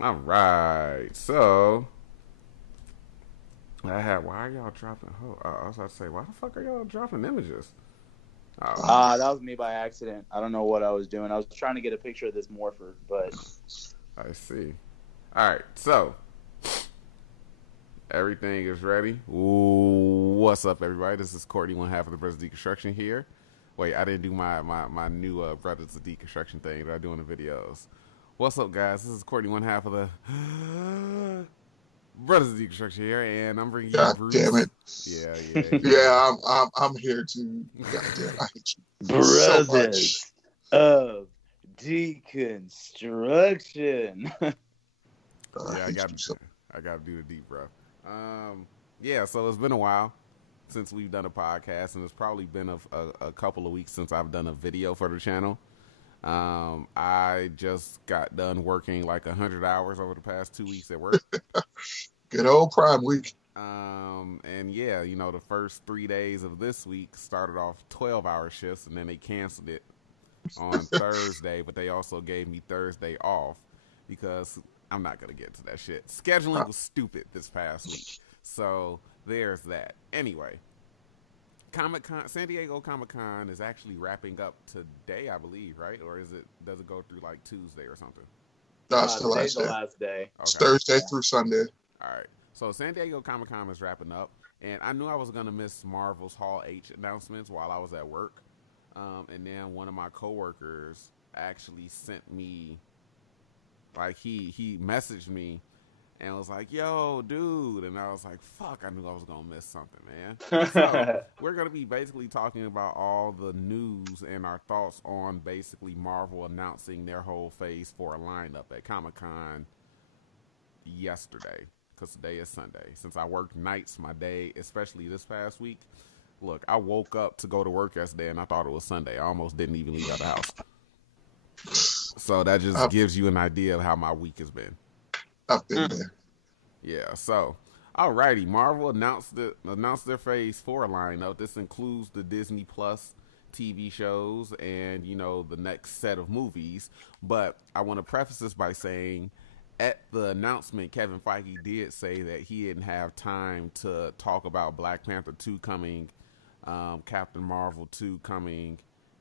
All right. So why are y'all dropping? I was about to say, why the fuck are y'all dropping images? Oh, That was me by accident. I don't know what I was doing. I was trying to get a picture of this morpher, but I see. All right. So everything is ready. Ooh, what's up, everybody? This is Courtney, one half of the Brothers of Deconstruction here. Wait, I didn't do my new Brothers of Deconstruction thing that I do in the videos. What's up, guys? This is Courtney, one half of the Brothers of Deconstruction here, and I'm bringing you God damn Bruce. it. Yeah. Yeah, I'm here too. God damn, I hate you so brothers much. of deconstruction. I Yeah, hate you so. I got to do the deep breath. Yeah, so it's been a while since we've done a podcast, and it's probably been a couple of weeks since I've done a video for the channel. I just got done working like 100 hours over the past 2 weeks at work. Good old Prime Week. And yeah, the first 3 days of this week started off 12-hour shifts, and then they canceled it on Thursday, but they also gave me Thursday off because I'm not going to get into that shit. Scheduling was stupid this past week. So there's that. Anyway, San Diego Comic-Con is actually wrapping up today, I believe, right? Or does it go through like Tuesday or something? That's the Today's last the day. last day. It's Okay. Thursday through Sunday. All right. So San Diego Comic-Con is wrapping up, and I knew I was going to miss Marvel's Hall H announcements while I was at work. And then one of my coworkers actually sent me, like he messaged me and was like, "Yo, dude," and I was like, "Fuck!" I knew I was gonna miss something, man. So we're gonna be basically talking about all the news and our thoughts on basically Marvel announcing their whole Phase 4 lineup at Comic Con yesterday, because today is Sunday. Since I worked nights, my day, especially this past week. Look, I woke up to go to work yesterday and I thought it was Sunday. I almost didn't even leave out the house. So that just gives you an idea of how my week has been. I've been there. Yeah, so alrighty, Marvel announced their Phase 4 lineup. This includes the Disney Plus TV shows and the next set of movies. But I want to preface this by saying, at the announcement, Kevin Feige did say that he didn't have time to talk about Black Panther 2 coming, Captain Marvel 2 coming,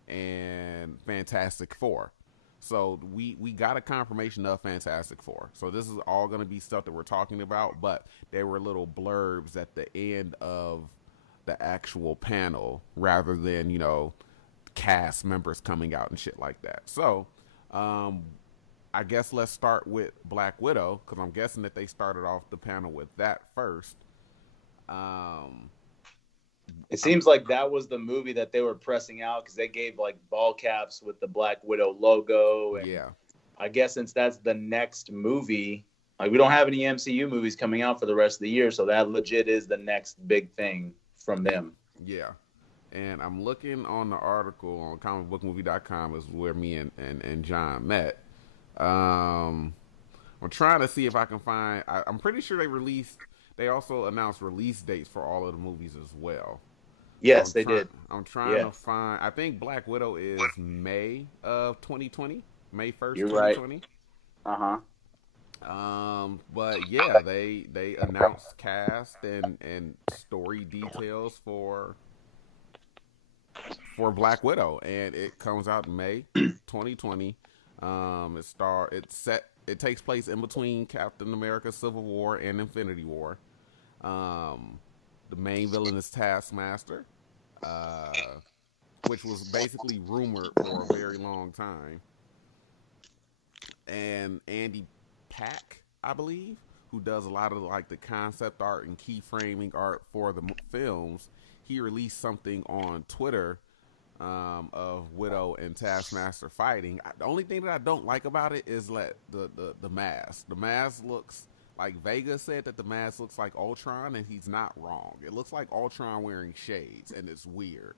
and Fantastic Four. So we got a confirmation of Fantastic Four. So this is all going to be stuff that we're talking about, but there were little blurbs at the end of the actual panel rather than, cast members coming out and shit like that. So I guess let's start with Black Widow, because I'm guessing that they started off the panel with that first. It seems like that was the movie that they were pressing out because they gave like ball caps with the Black Widow logo. And Yeah. I guess since that's the next movie, like we don't have any MCU movies coming out for the rest of the year, so that legit is the next big thing from them. Yeah. And I'm looking on the article on comicbookmovie.com is where me and John met. I'm trying to see if I can find. I'm pretty sure they also announced release dates for all of the movies as well. Yes, So they did. I'm trying to find. I think Black Widow is May of 2020, May 1st, You're 2020. Right. But yeah, they announced cast and story details for Black Widow, and it comes out in May 2020. It takes place in between Captain America: Civil War and Infinity War. The main villain is Taskmaster, which was basically rumored for a very long time. And Andy Pack, I believe, who does a lot of like the concept art and keyframing art for the films, he released something on Twitter of Widow and Taskmaster fighting. The only thing that I don't like about it is the mask. The mask looks like Vega said that the mask looks like Ultron, and he's not wrong. It looks like Ultron wearing shades, and it's weird.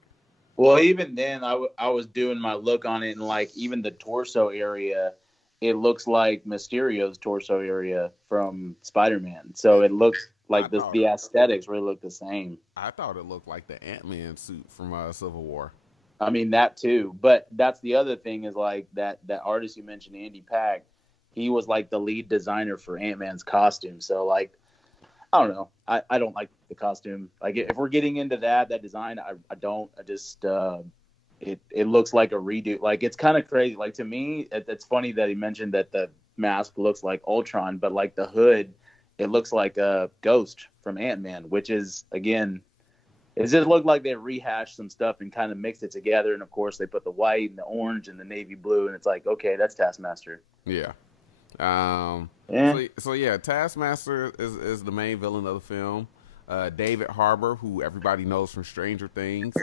Well, even then, I was doing my look on it, and like even the torso area, it looks like Mysterio's torso area from Spider-Man. So it looks like the aesthetics really look the same. I thought it looked like the Ant-Man suit from Civil War. I mean that too, but that's the other thing is like that artist you mentioned, Andy Pack. he was like the lead designer for Ant-Man's costume. So like, I don't know. I don't like the costume. Like if we're getting into that design, I don't. I just it looks like a redo. Like it's kind of crazy. Like to me, it's funny that he mentioned that the mask looks like Ultron, but like the hood, it looks like a Ghost from Ant-Man, which is again, it just looked like they rehashed some stuff and kind of mixed it together. And of course, they put the white and the orange and the navy blue, and it's like, okay, that's Taskmaster. Yeah. Yeah. So yeah, Taskmaster is the main villain of the film. David Harbour, who everybody knows from Stranger Things,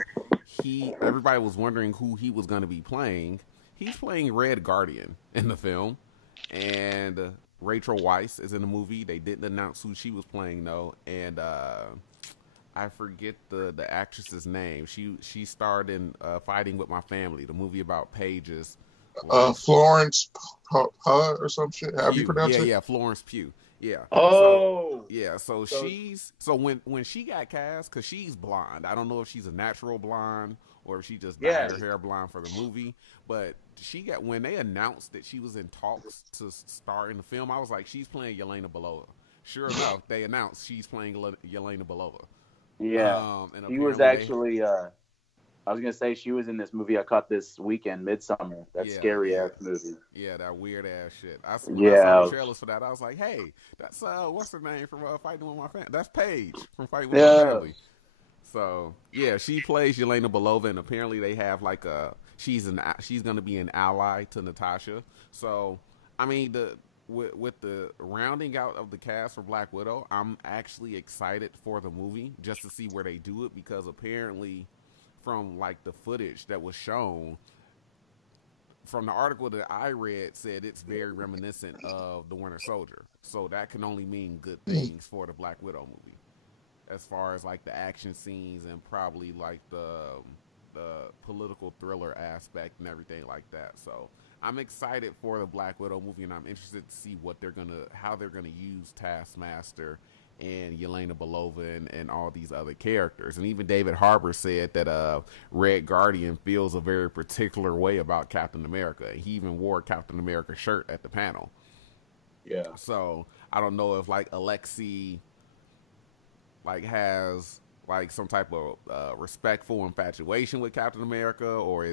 everybody was wondering who he was going to be playing. He's playing Red Guardian in the film, and Rachel Weisz is in the movie. They didn't announce who she was playing though, and I forget the actress's name. She starred in Fighting with My Family, the movie about Paige's. Florence or some shit. How do you pronounce it? Yeah, Florence Pugh. Yeah. Oh. So when she got cast, because she's blonde. I don't know if she's a natural blonde or if she just dyed her hair blonde for the movie. But when they announced that she was in talks to star in the film, I was like, she's playing Yelena Belova. Sure enough, they announced she's playing Yelena Belova. Yeah. He was actually. I was gonna say she was in this movie I caught this weekend, Midsummer. That scary ass movie. Yeah, that weird ass shit. I saw the trailers for that. I was like, hey, that's what's her name from Fighting with My Family? That's Paige from Fighting with My Family. So yeah, she plays Yelena Belova, and apparently they have like she's gonna be an ally to Natasha. So I mean with the rounding out of the cast for Black Widow, I'm actually excited for the movie just to see where they do it, because apparently, from like the footage that was shown from the article that I read, said it's very reminiscent of the Winter Soldier. So that can only mean good things for the Black Widow movie, as far as like the action scenes and probably like the political thriller aspect and everything like that. So I'm excited for the Black Widow movie, and I'm interested to see how they're gonna use Taskmaster and Yelena Belova and all these other characters. And even David Harbour said that Red Guardian feels a very particular way about Captain America. He even wore a Captain America shirt at the panel. Yeah. So I don't know if like Alexei like has like some type of respectful infatuation with Captain America, or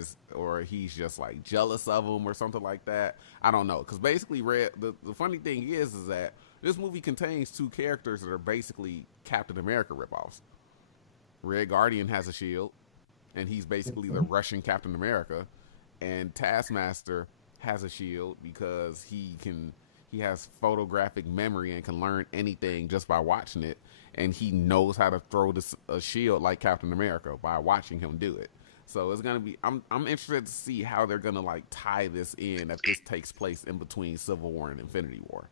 he's just like jealous of him or something like that. I don't know, because basically the funny thing is that this movie contains two characters that are basically Captain America ripoffs. Red Guardian has a shield, and he's basically the Russian Captain America, and Taskmaster has a shield because he has photographic memory and can learn anything just by watching it, and he knows how to throw a shield like Captain America by watching him do it. So it's gonna be. I'm interested to see how they're gonna like tie this in if this takes place in between Civil War and Infinity War.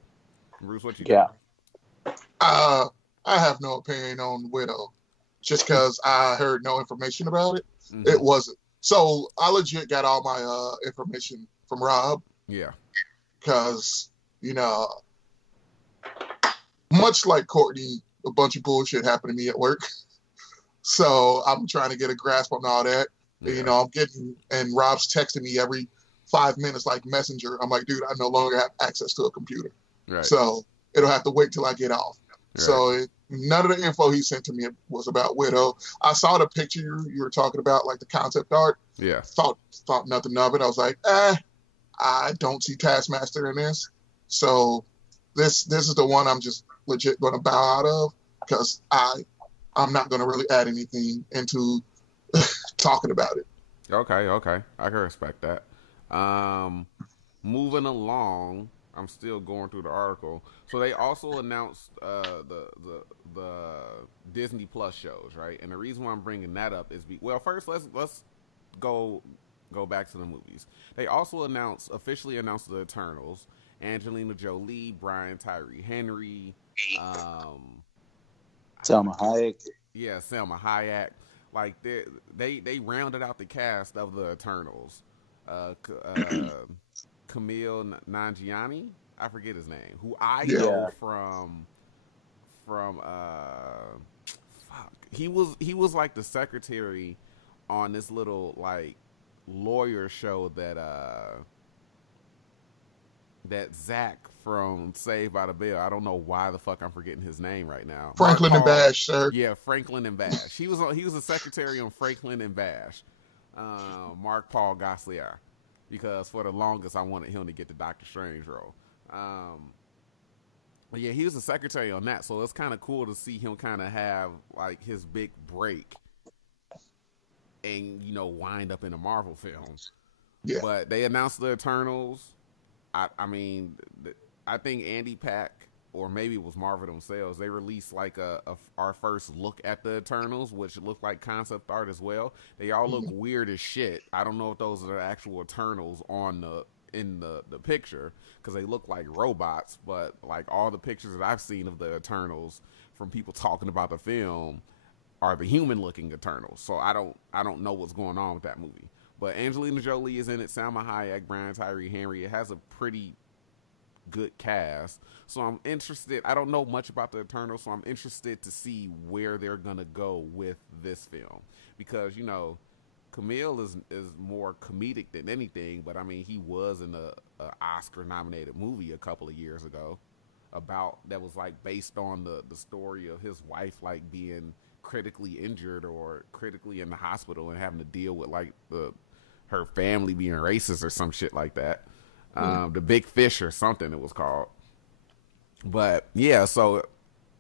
Bruce, what you got? I have no opinion on Widow, just because I heard no information about it. Mm-hmm. It wasn't. So I legit got all my information from Rob. Yeah. Because, much like Courtney, a bunch of bullshit happened to me at work. So I'm trying to get a grasp on all that. Yeah. And Rob's texting me every 5 minutes like Messenger. I'm like, dude, I no longer have access to a computer. Right. So it'll have to wait till I get off. Right. So none of the info he sent to me was about Widow. I saw the picture you were talking about, like the concept art. Yeah. Thought nothing of it. I was like, I don't see Taskmaster in this. So this is the one I'm just legit going to bow out of, because I'm not going to really add anything into talking about it. Okay. I can respect that. Moving along. I'm still going through the article. So they also announced the Disney Plus shows, right? And the reason why I'm bringing that up is first let's go back to the movies. They also officially announced the Eternals, Angelina Jolie, Brian Tyree Henry, Salma Hayek. Yeah, Salma Hayek. Like they rounded out the cast of the Eternals. Camille Nanjiani, I forget his name, who I know from he was like the secretary on this little like lawyer show that that Zach from Saved by the Bell. I don't know why the fuck I'm forgetting his name right now. Franklin and Bash, sir. Yeah, Franklin and Bash. He was a secretary on Franklin and Bash. Mark Paul Gosselaar, because for the longest I wanted him to get the Doctor Strange role. But yeah, he was a secretary on that, so it's kind of cool to see him kind of have like his big break and wind up in a Marvel film. Yeah. But they announced the Eternals. I mean, I think Andy Pack, or maybe it was Marvel themselves, they released like our first look at the Eternals, which looked like concept art as well. They all look weird as shit. I don't know if those are the actual Eternals in the picture, because they look like robots, but like all the pictures that I've seen of the Eternals from people talking about the film are the human looking Eternals. So I don't know what's going on with that movie. But Angelina Jolie is in it, Salma Hayek, Brian Tyree Henry. It has a pretty good cast. So I'm interested. I don't know much about the Eternals, so I'm interested to see where they're going to go with this film. Because, Camille is more comedic than anything, but I mean, he was in a Oscar-nominated movie a couple of years ago that was like based on the story of his wife like being critically injured or critically in the hospital and having to deal with like her family being racist or some shit like that. The Big Fish or something it was called. But yeah, so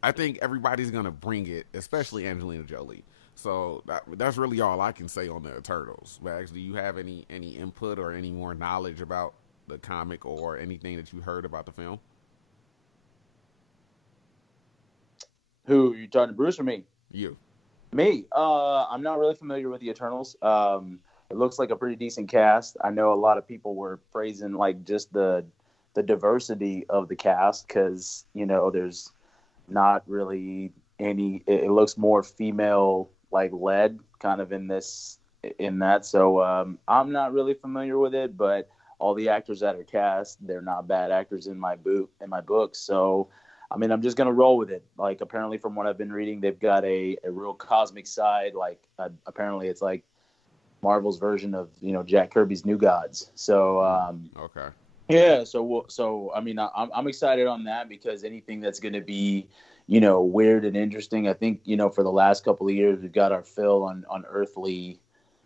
I think everybody's gonna bring it, especially Angelina Jolie. So that's really all I can say on the Eternals. Max, do you have any input or any more knowledge about the comic or anything that you heard about the film? Who, you talking to Bruce or me? You. Me. I'm not really familiar with the Eternals. It looks like a pretty decent cast. I know a lot of people were praising like just the diversity of the cast, because there's not really any. It looks more female like led kind of in that. So I'm not really familiar with it, but all the actors that are cast, they're not bad actors in my book. So I mean, I'm just gonna roll with it. Like, apparently, from what I've been reading, they've got a real cosmic side. Like, apparently, it's like Marvel's version of Jack Kirby's New Gods. So okay, yeah. So I mean, I'm excited on that, because anything that's gonna be weird and interesting. I think for the last couple of years, we've got our fill on earthly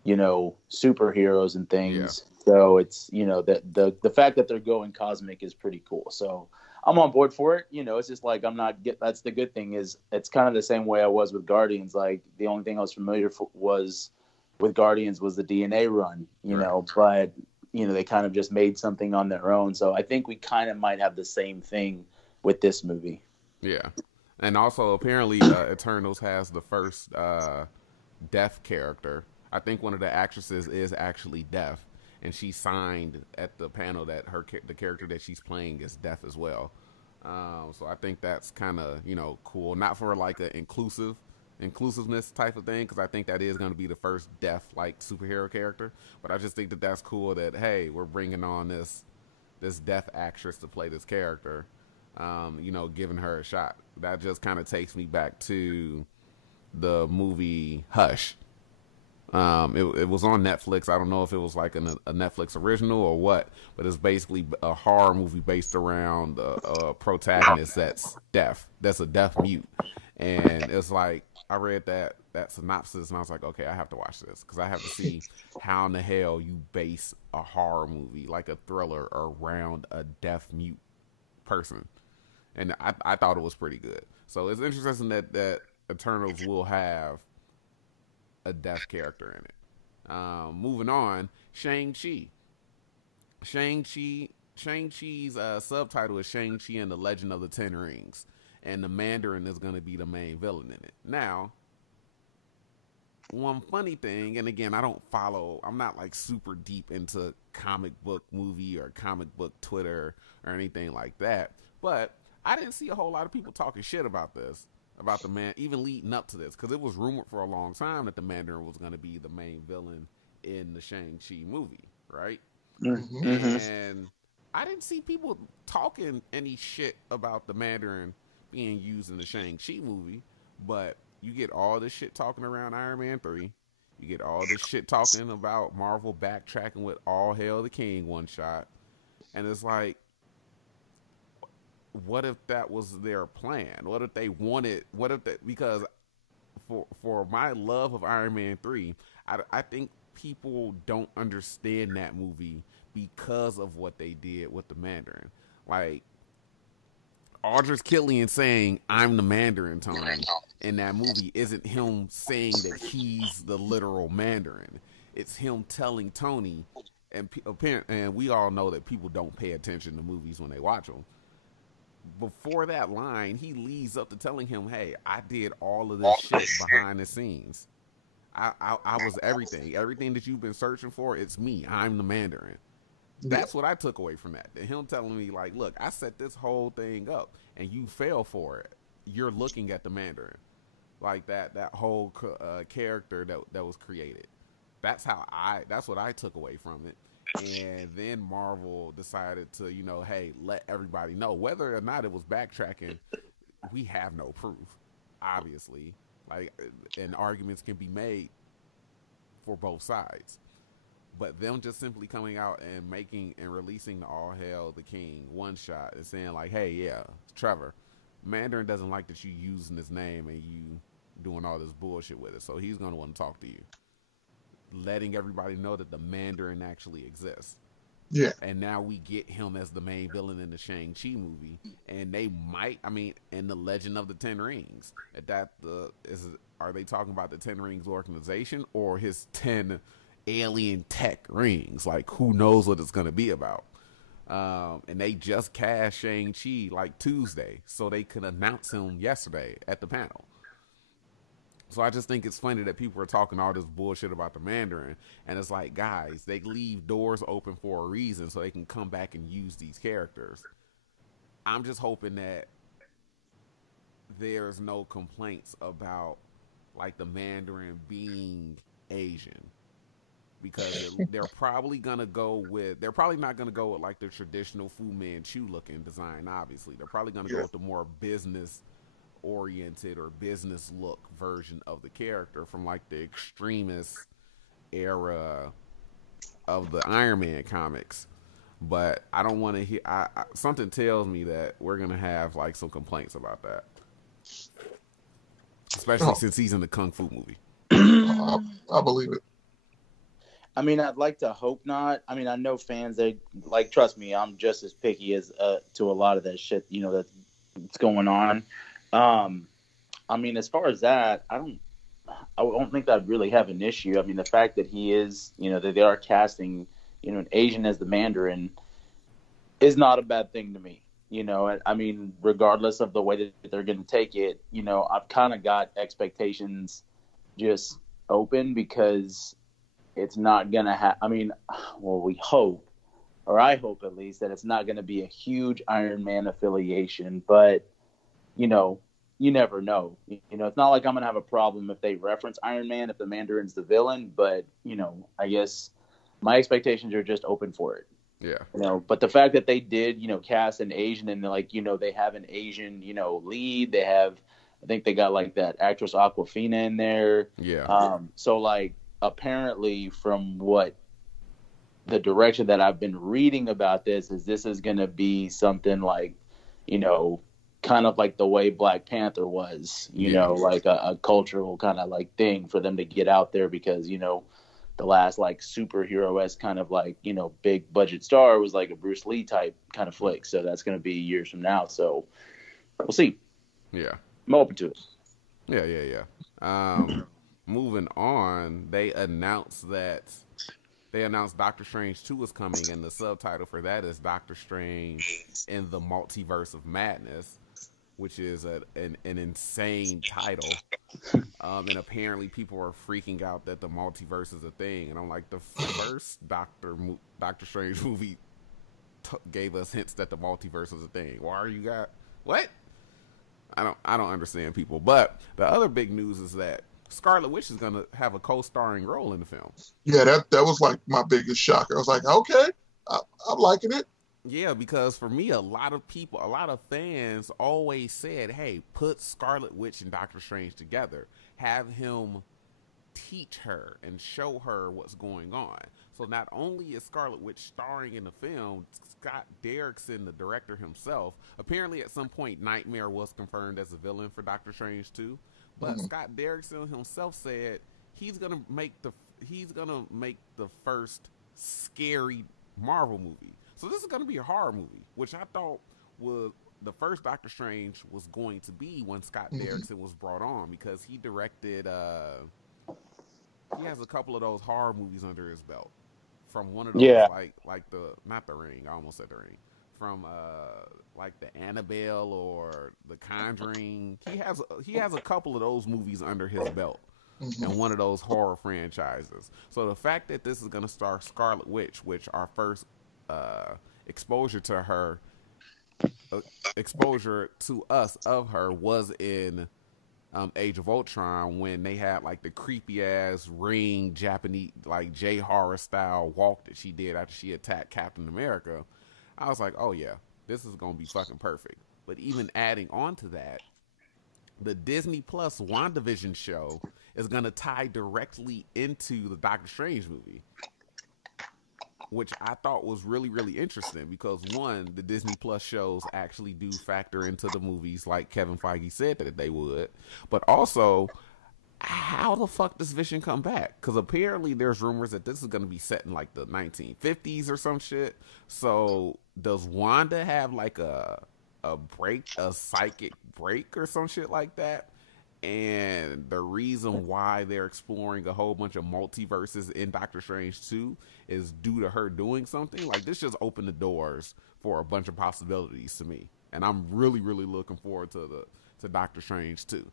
superheroes and things. Yeah. So it's the fact that they're going cosmic is pretty cool. So I'm on board for it. It's just like that's the good thing, is it's kind of the same way I was with Guardians. Like, the only thing I was familiar with Guardians was the DNA run, but they kind of just made something on their own. So I think we kind of might have the same thing with this movie. Yeah. And also apparently Eternals has the first deaf character. I think one of the actresses is actually deaf. And she signed at the panel that the character that she's playing is deaf as well. So I think that's kind of cool. Not for like an inclusiveness type of thing, because I think that is going to be the first deaf like superhero character. But I just think that that's cool that, hey, we're bringing on this deaf actress to play this character. Giving her a shot. That just kind of takes me back to the movie Hush. It was on Netflix. I don't know if it was like a Netflix original or what, but it's basically a horror movie based around a protagonist that's deaf. That's a deaf mute. And it's like, I read that synopsis and I was like, okay, I have to watch this, because I have to see how in the hell you base a horror movie, like a thriller, around a deaf mute person. And I thought it was pretty good. So it's interesting that Eternals will have a deaf character in it. Moving on, Shang-Chi. Shang-Chi's subtitle is Shang-Chi and the Legend of the Ten Rings. And the Mandarin is going to be the main villain in it. Now, one funny thing, and again, I'm not like super deep into comic book movie or comic book Twitter or anything like that, but I didn't see a whole lot of people talking shit about this, about the man, even leading up to this, because it was rumored for a long time that the Mandarin was going to be the main villain in the Shang-Chi movie, right? Mm-hmm. And I didn't see people talking any shit about the Mandarin being used in the Shang-Chi movie, but you get all this shit talking around Iron Man 3. You get all this shit talking about Marvel backtracking with All Hail the King one shot. And it's like, what if that was their plan? What if they wanted? What if that? Because for my love of Iron Man 3, I think people don't understand that movie because of what they did with the Mandarin. Like, Aldrich Killian saying "I'm the Mandarin" Tony in that movie isn't him saying that he's the literal Mandarin. It's him telling Tony, and we all know that people don't pay attention to movies when they watch them. Before that line, he leads up to telling him, "Hey, I did all of this shit behind the scenes. I was everything that you've been searching for. It's me. I'm the Mandarin." That's what I took away from that. Him telling me, like, look, I set this whole thing up and you fell for it. You're looking at the Mandarin. Like that whole character that was created. That's what I took away from it. And then Marvel decided to, hey, let everybody know. Whether or not it was backtracking, we have no proof, obviously. Like, and arguments can be made for both sides. But them just simply coming out and releasing the All Hail the King one shot and saying like, hey, yeah, Trevor, Mandarin doesn't like that you using his name and you doing all this bullshit with it, so he's going to want to talk to you. Letting everybody know that the Mandarin actually exists. Yeah. And now we get him as the main villain in the Shang-Chi movie. And they might, in the Legend of the Ten Rings. Are they talking about the Ten Rings organization or his 10 alien tech rings? Like, who knows what it's going to be about? And they just cast Shang-Chi like Tuesday, so they could announce him yesterday at the panel. So I just think it's funny that people are talking all this bullshit about the Mandarin, and it's like, guys, they leave doors open for a reason so they can come back and use these characters. I'm just hoping that there's no complaints about like the Mandarin being Asian. Because they're probably not gonna go with like the traditional Fu Manchu looking design. Obviously, they're probably gonna go with the more business oriented or business look version of the character from like the extremist era of the Iron Man comics. But I don't want to hear. Something tells me that we're gonna have like some complaints about that, especially since he's in the Kung Fu movie. I believe it. I'd like to hope not. I know fans, they like, trust me, I'm just as picky as to a lot of that shit, that's going on. As far as that, I don't think I'd really have an issue. The fact that he is, that they are casting, an Asian as the Mandarin is not a bad thing to me. Regardless of the way that they're going to take it, I've kind of got expectations just open because it's not going to have, we hope, or I hope at least, that it's not going to be a huge Iron Man affiliation, but, you never know. It's not like I'm going to have a problem if they reference Iron Man, if the Mandarin's the villain, but, I guess my expectations are just open for it. Yeah. But the fact that they did, cast an Asian and they have an Asian, lead, I think they got like that actress Awkwafina in there. Yeah. So like, apparently from what the direction that I've been reading about this is going to be something like, kind of like the way Black Panther was, like a cultural kind of like thing for them to get out there because, the last like superhero-esque kind of like, big budget star was like a Bruce Lee type kind of flick. So that's going to be years from now. So we'll see. Yeah. I'm open to it. Yeah. Moving on, they announced Doctor Strange 2 is coming, and the subtitle for that is Doctor Strange in the Multiverse of Madness, which is an insane title. And apparently people are freaking out that the multiverse is a thing. And I'm like, the first Doctor Strange movie gave us hints that the multiverse is a thing. Why are you guys... What? I don't understand people. But the other big news is that Scarlet Witch is going to have a co-starring role in the film. Yeah, that was like my biggest shocker. I was like, okay, I'm liking it. Yeah, because for me, a lot of fans always said, hey, put Scarlet Witch and Doctor Strange together. Have him teach her and show her what's going on. So not only is Scarlet Witch starring in the film, Scott Derrickson, the director himself, apparently at some point Nightmare was confirmed as a villain for Doctor Strange 2, but Scott Derrickson himself said he's gonna make the first scary Marvel movie. So this is gonna be a horror movie, which I thought was the first Doctor Strange was going to be when Scott Derrickson was brought on, because he directed he has a couple of those horror movies under his belt. From one of those, like the, not The Ring, I almost said The Ring. From like the Annabelle or the Conjuring. He has a couple of those movies under his belt, and one of those horror franchises. So the fact that this is going to star Scarlet Witch, which our first exposure to her, exposure to us of her was in Age of Ultron, when they had like the creepy ass Ring Japanese like J horror style walk that she did after she attacked Captain America. I was like, oh yeah, this is gonna be fucking perfect. But even adding on to that, the Disney Plus WandaVision show is gonna tie directly into the Doctor Strange movie, which I thought was really, really interesting, because one, the Disney Plus shows actually do factor into the movies like Kevin Feige said that they would, but also, how the fuck does Vision come back? Because apparently there's rumors that this is going to be set in like the 1950s or some shit. So does Wanda have like a psychic break or some shit like that? And the reason why they're exploring a whole bunch of multiverses in Doctor Strange 2 is due to her doing something. Like, this just opened the doors for a bunch of possibilities to me. And I'm really, really looking forward to Doctor Strange 2.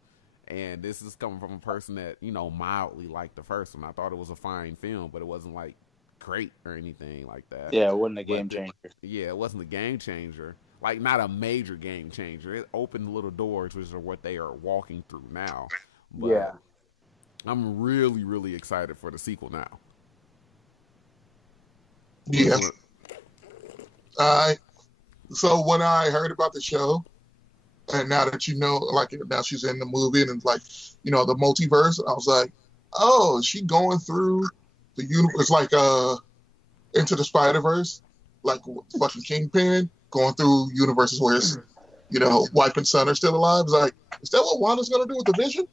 And this is coming from a person that, you know, mildly liked the first one. I thought it was a fine film, but it wasn't like great or anything like that. Yeah, it wasn't a game changer. Yeah, it wasn't a game changer. Like, not a major game changer. It opened little doors, which are what they are walking through now. But yeah. I'm really, really excited for the sequel now. Yeah. So when I heard about the show, and now that you know, like, now she's in the movie, and it's like, you know, the multiverse, I was like, oh, is she going through the universe, like, Into the Spider-Verse, like fucking Kingpin, going through universes where it's, you know, wife and son are still alive. It's like, is that what Wanda's going to do with the Vision?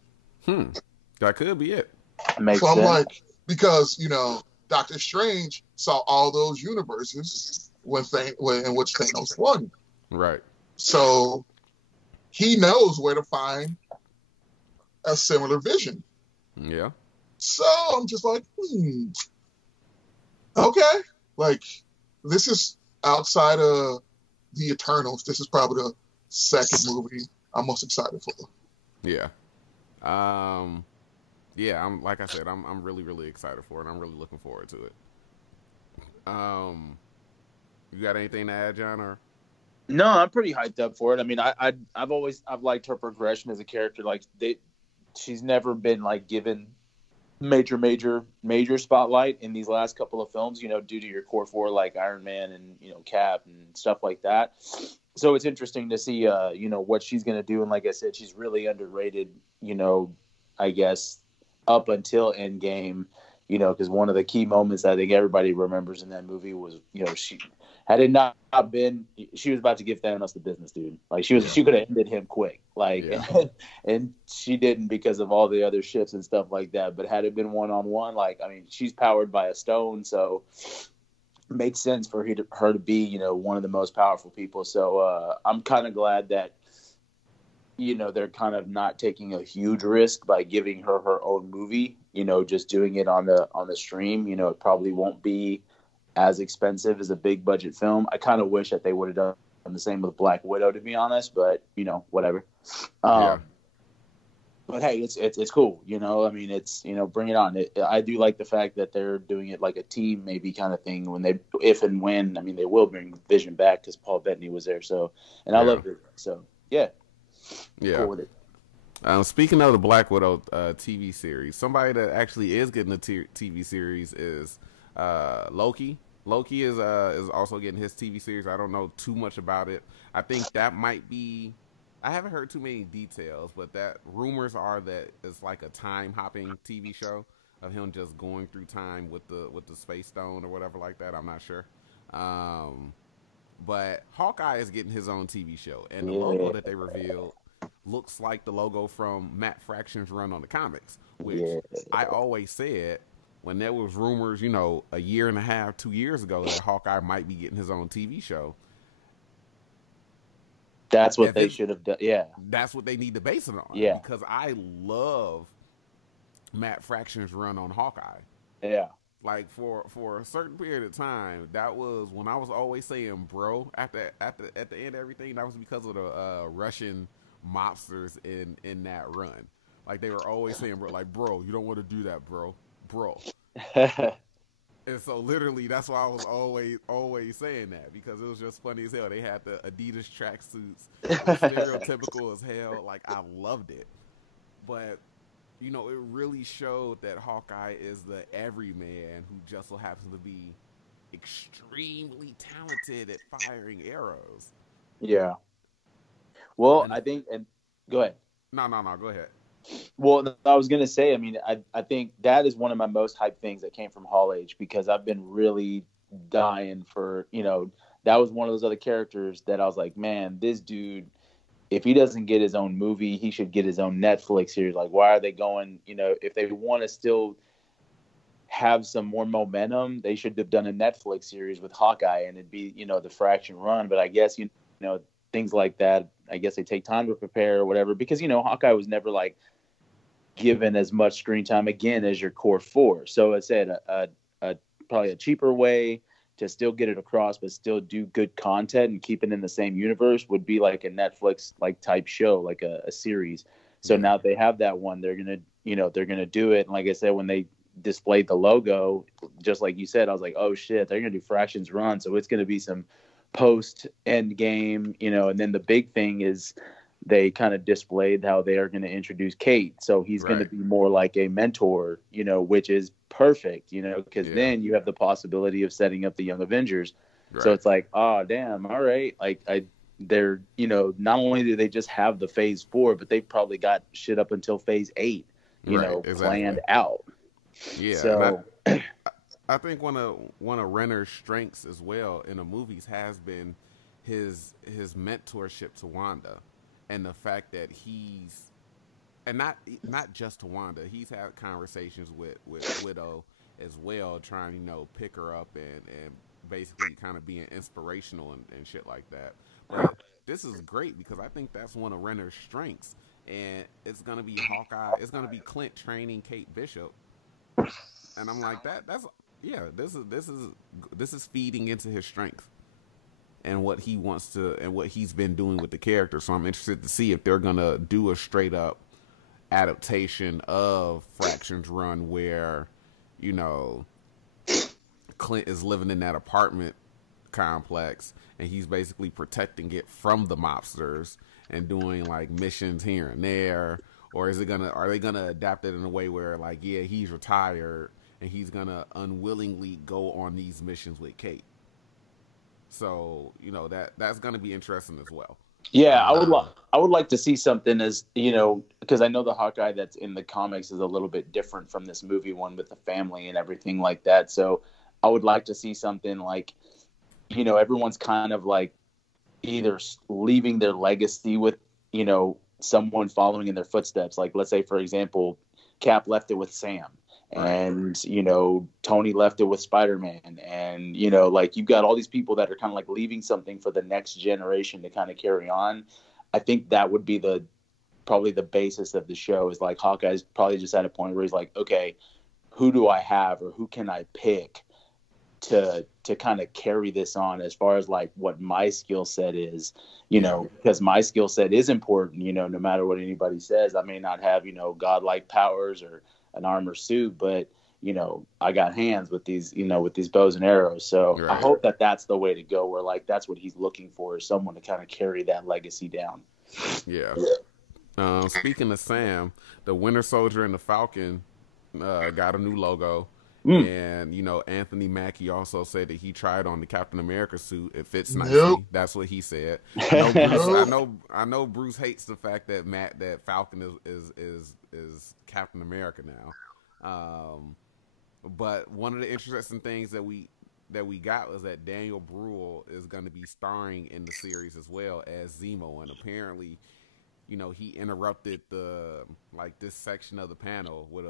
That could be it. Makes so I'm sense. like, because, you know, Doctor Strange saw all those universes in which Thanos won. Right. So he knows where to find a similar Vision. Yeah. So I'm just like, okay. Like, this is outside of the Eternals. This is probably the second movie I'm most excited for. Yeah. Yeah, I'm, like I said, I'm really, really excited for it. I'm really looking forward to it. You got anything to add, John? Or no, I'm pretty hyped up for it. I mean, I've liked her progression as a character. Like, she's never been like given major spotlight in these last couple of films, you know, due to your core four like Iron Man and, you know, Cap and stuff like that. So it's interesting to see, you know, what she's going to do. And like I said, she's really underrated, you know, I guess up until Endgame, you know, because one of the key moments I think everybody remembers in that movie was, you know, had it not been, she was about to give Thanos the business, dude. Like, she could have ended him quick. Like, and she didn't because of all the other ships and stuff like that. But had it been one-on-one, like, I mean, she's powered by a stone, so it makes sense for her to be, you know, one of the most powerful people. So I'm kind of glad that, you know, they're kind of not taking a huge risk by giving her her own movie, you know, just doing it on the stream. You know, it probably won't be as expensive as a big budget film. I kind of wish that they would have done the same with Black Widow, to be honest, but, you know, whatever. But hey, it's cool. You know, I mean, it's, you know, bring it on. I do like the fact that they're doing it like a team, maybe kind of thing if and when, I mean, they will bring Vision back because Paul Bettany was there. So, and I love it. So yeah. Cool with it. Speaking of the Black Widow TV series, somebody that actually is getting a TV series is Loki. Loki is also getting his TV series. I don't know too much about it. I think that might be, I haven't heard too many details, but that rumors are that it's like a time hopping TV show. of him just going through time with the Space Stone or whatever like that. I'm not sure. But Hawkeye is getting his own TV show, and the logo that they revealed looks like the logo from Matt Fraction's run on the comics, which I always said when there was rumors, you know, a year and a half, 2 years ago that Hawkeye might be getting his own TV show. That's what they should have done. Yeah. That's what they need to base it on. Yeah. Because I love Matt Fraction's run on Hawkeye. Yeah. Like for a certain period of time, that was when I was always saying bro at the end of everything. That was because of the Russian mobsters in that run. Like they were always saying bro, like bro, you don't want to do that, bro. And so literally that's why I was always saying that, because it was just funny as hell. They had the Adidas tracksuits, stereotypical as hell. Like I loved it, but you know, it really showed that Hawkeye is the everyman who just so happens to be extremely talented at firing arrows. Yeah. Well, I think, and go ahead. No, go ahead. Well, I was going to say, I mean, I think that is one of my most hyped things that came from Hall H, because I've been really dying for, you know, that was one of those other characters that I was like, man, this dude, if he doesn't get his own movie, he should get his own Netflix series. Like, why are they going, you know, if they want to still have some more momentum, they should have done a Netflix series with Hawkeye and it'd be, you know, the Fraction run. But I guess, you know, things like that, I guess they take time to prepare or whatever, because, you know, Hawkeye was never like given as much screen time again as your core four. So it's a probably a cheaper way to still get it across, but still do good content and keep it in the same universe would be like a Netflix like type show, like a series. So now they have that one, they're going to do it. And like I said, when they displayed the logo, just like you said, I was like, oh shit, they're going to do Fractions run. So it's going to be some post end game, you know, and then the big thing is they kind of displayed how they are going to introduce Kate. So he's going to be more like a mentor, you know, which is perfect, you know, because then you have the possibility of setting up the Young Avengers. Right. So it's like, oh, damn. All right. Like they're, you know, not only do they just have the phase 4, but they've probably got shit up until phase 8, you know, planned out. Yeah. So I think one of Renner's strengths as well in the movies has been his mentorship to Wanda. And the fact that he's, and not just to Wanda, he's had conversations with Widow as well, trying to, you know, pick her up and basically kind of being inspirational and shit like that. But this is great because I think that's one of Renner's strengths, and it's gonna be Hawkeye. It's gonna be Clint training Kate Bishop, and I'm like this is feeding into his strength and what he wants to, and what he's been doing with the character. So I'm interested to see if they're going to do a straight up adaptation of Fraction's run where, you know, Clint is living in that apartment complex and he's basically protecting it from the mobsters and doing like missions here and there. Or are they gonna adapt it in a way where, like, yeah, he's retired and he's gonna unwillingly go on these missions with Kate? So, you know, that's going to be interesting as well. Yeah, I would like to see something, as, you know, because I know the Hawkeye that's in the comics is a little bit different from this movie one with the family and everything like that. So I would like to see something like, you know, everyone's kind of like either leaving their legacy with, you know, someone following in their footsteps. Like, let's say, for example, Cap left it with Sam. And, you know, Tony left it with Spider-Man. And, you know, like, you've got all these people that are kind of like leaving something for the next generation to kind of carry on. I think that would be probably the basis of the show, is like Hawkeye's probably just at a point where he's like, okay, who do I have or who can I pick to kind of carry this on as far as like what my skill set is, you know, because my skill set is important, you know, no matter what anybody says. I may not have, you know, godlike powers or an armor suit, but, you know, I got hands with these, you know, with these bows and arrows. So I hope that that's the way to go, where like that's what he's looking for, is someone to kind of carry that legacy down. Yeah. Speaking of Sam, the Winter Soldier and the Falcon got a new logo. And, you know, Anthony Mackie also said that he tried on the Captain America suit. It fits nicely. That's what he said. I know Bruce hates the fact that Falcon is Captain America now. But one of the interesting things that we got was that Daniel Bruhl is going to be starring in the series as well as Zemo, and apparently, he interrupted this section of the panel with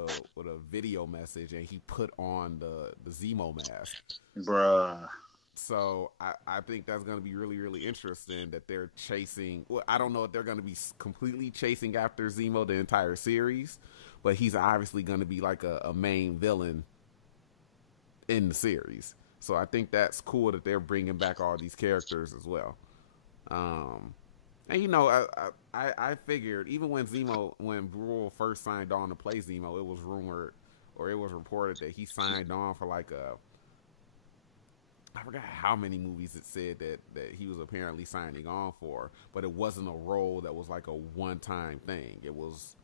a video message, and he put on the Zemo mask. Bruh. So I think that's going to be really, really interesting that they're chasing. Well, I don't know if they're going to be completely chasing after Zemo the entire series, but he's obviously going to be like a main villain in the series. So I think that's cool that they're bringing back all these characters as well. And I figured even when Bruhl first signed on to play Zemo, it was rumored or it was reported that he signed on for I forgot how many movies it said that he was apparently signing on for, but it wasn't a role that was like a one-time thing. It was,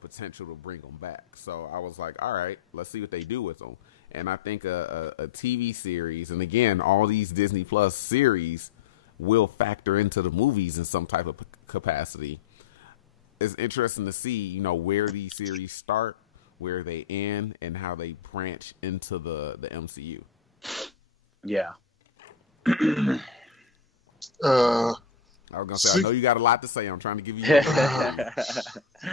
potential to bring him back. So I was like, all right, let's see what they do with him. And I think a TV series, and again, all these Disney Plus series will factor into the movies in some type of capacity. It's interesting to see, where these series start, where they end, and how they branch into the MCU. Yeah. Uh, I was gonna say, I know you got a lot to say. I'm trying to give you.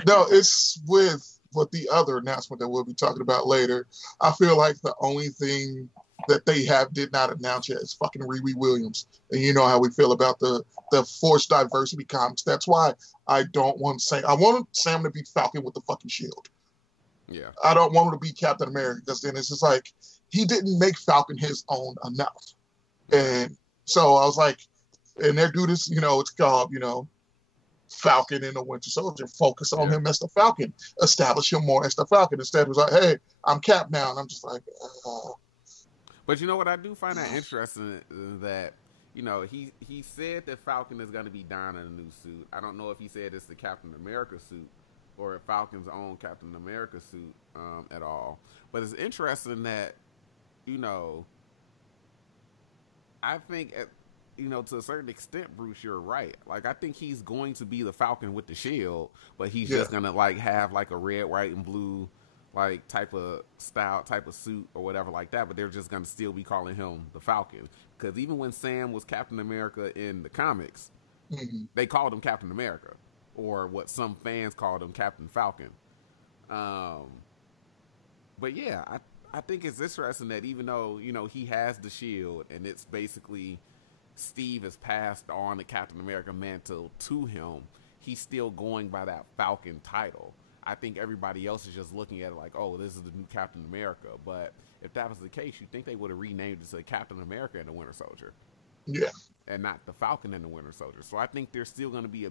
No, it's with the other announcement that we'll be talking about later. I feel like the only thing that they did not announce yet is fucking Riri Williams, and you know how we feel about the forced diversity comics. That's why I don't want Sam. I want Sam to be Falcon with the fucking shield. Yeah. I don't want him to be Captain America, because then it's just like he didn't make Falcon his own enough. And so I was like, and they're doing this, it's called, Falcon and the Winter Soldier. Focus on him as the Falcon. Establish him more as the Falcon. Instead, it was like, hey, I'm Cap now. And I'm just like, But you know what? I do find that interesting that, he said that Falcon is going to be donning a new suit. I don't know if he said it's the Captain America suit or Falcon's own Captain America suit at all. But it's interesting that, I think, to a certain extent, Bruce, you're right. Like, I think he's going to be the Falcon with the shield, but he's just going to, have, a red, white, and blue, type of style, type of suit or whatever like that. But they're just going to still be calling him the Falcon. Because even when Sam was Captain America in the comics, they called him Captain America. Or what some fans called him, Captain Falcon. But yeah, I think it's interesting that even though, he has the shield and it's basically Steve has passed on the Captain America mantle to him, he's still going by that Falcon title. I think everybody else is just looking at it like, oh, this is the new Captain America. But if that was the case, you'd think they would have renamed it to Captain America and the Winter Soldier. Yeah. And not the Falcon and the Winter Soldier. So I think there's still going to be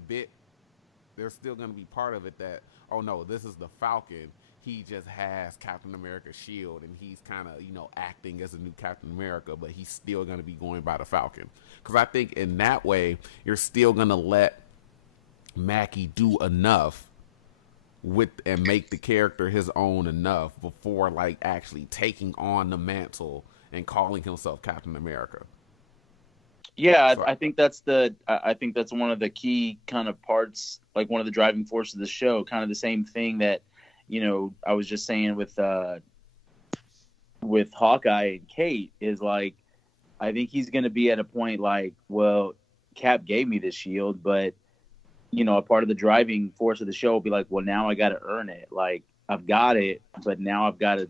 there's still going to be part of it that, oh no, this is the Falcon. He just has Captain America's shield, and he's kind of, acting as a new Captain America, but he's still going to be going by the Falcon. Because I think in that way, you're still going to let Mackie do enough and make the character his own enough before, actually taking on the mantle and calling himself Captain America. Yeah, I think that's one of the key kind of parts, one of the driving forces of the show. Kind of the same thing that, I was just saying with Hawkeye and Kate is I think he's going to be at a point well, Cap gave me this shield, but a part of the driving force of the show will be well, now I got to earn it. I've got it, but now I've got to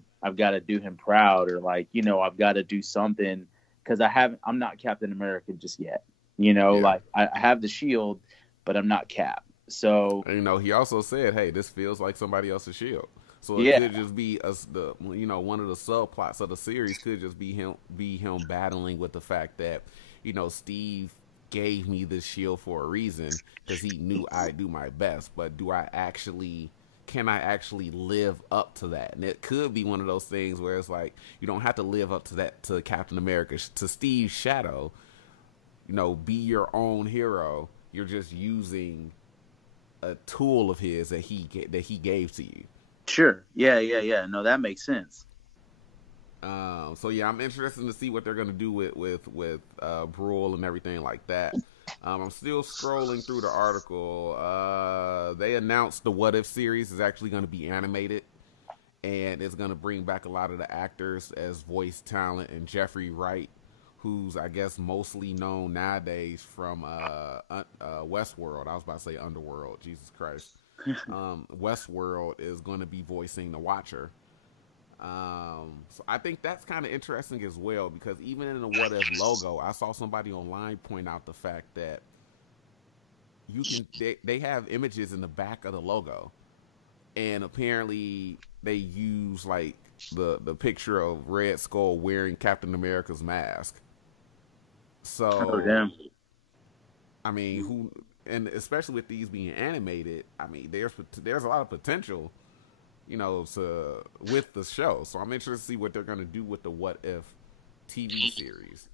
do him proud, or I've got to do something. Because I'm not Captain America just yet, I have the shield, but I'm not Cap. So he also said, "Hey, this feels like somebody else's shield." So it could just be one of the subplots of the series could just be him battling with the fact that Steve gave me this shield for a reason because he knew I'd do my best. But can I actually live up to that? And it could be one of those things where it's you don't have to live up to that, to Captain America, to Steve's shadow, be your own hero. You're just using a tool of his that he gave to you. Sure. Yeah. No, that makes sense. So yeah, I'm interested to see what they're going to do with Bruhl and everything like that. I'm still scrolling through the article. They announced the What If series is actually going to be animated, and it's going to bring back a lot of the actors as voice talent. And Jeffrey Wright, who's I guess mostly known nowadays from Westworld. I was about to say Underworld. Jesus Christ. Westworld is going to be voicing the Watcher. So I think that's kind of interesting as well, because even in the What If logo, I saw somebody online point out the fact that you can they have images in the back of the logo, and apparently they use like the picture of Red Skull wearing Captain America's mask. So, Oh, damn. I mean, and especially with these being animated, I mean, there's a lot of potential, with the show. So I'm interested to see what they're going to do with the What If TV series.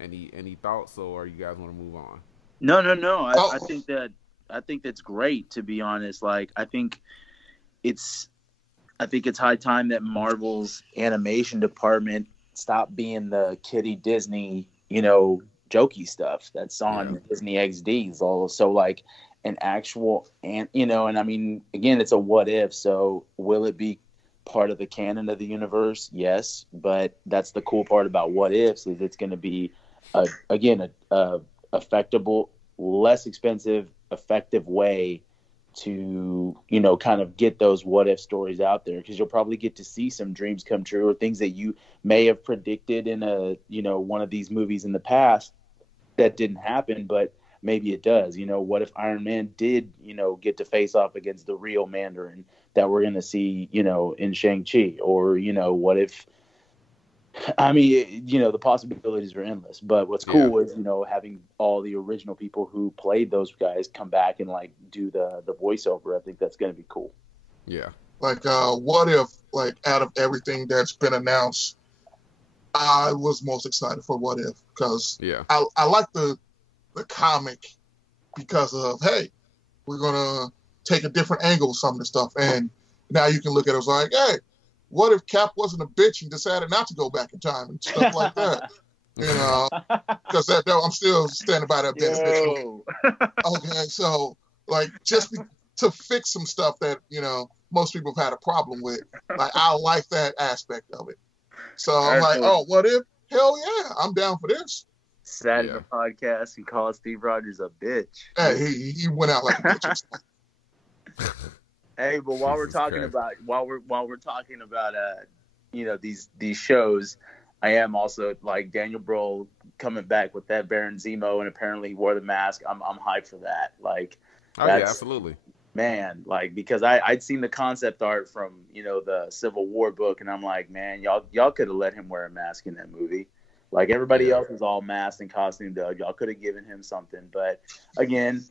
Any thoughts, or you guys want to move on? No. I think that's great, to be honest. Like, I think it's high time that Marvel's animation department stop being the kiddie Disney, jokey stuff that's on Disney XD. So like an actual, and I mean, again, it's a what if. So will it be part of the canon of the universe? Yes, but that's the cool part about what ifs, is it's going to be a effectable, less expensive, effective way to kind of get those what if stories out there, because you'll probably get to see some dreams come true, or things that you may have predicted in one of these movies in the past that didn't happen, but maybe it does. What if Iron Man did get to face off against the real Mandarin that we're going to see in Shang-Chi? Or what if, I mean, the possibilities are endless. But what's cool is, having all the original people who played those guys come back and like do the voiceover. I think that's going to be cool. Yeah. Like, what if, like, out of everything that's been announced, I was most excited for What If, because I like the comic, because of, hey, we're gonna take a different angle with some of the stuff, and now you can look at it as like, hey, what if Cap wasn't a bitch and decided not to go back in time and stuff like that? Because I'm still standing by that bitch. Okay, so like to fix some stuff that most people have had a problem with. Like, I like that aspect of it. So I'm like, oh, what if? Hell yeah, I'm down for this. Sat in the podcast and called Steve Rogers a bitch. Hey, he went out like a bitch. Hey, but while we're talking about these shows, I am also like Daniel Brühl coming back with that Baron Zemo, and apparently he wore the mask. I'm hyped for that. Like, absolutely. Man, like, because I'd seen the concept art from the Civil War book, and I'm like, man, y'all could have let him wear a mask in that movie. Like, everybody else was all masked and costumed up. Y'all could have given him something. But again,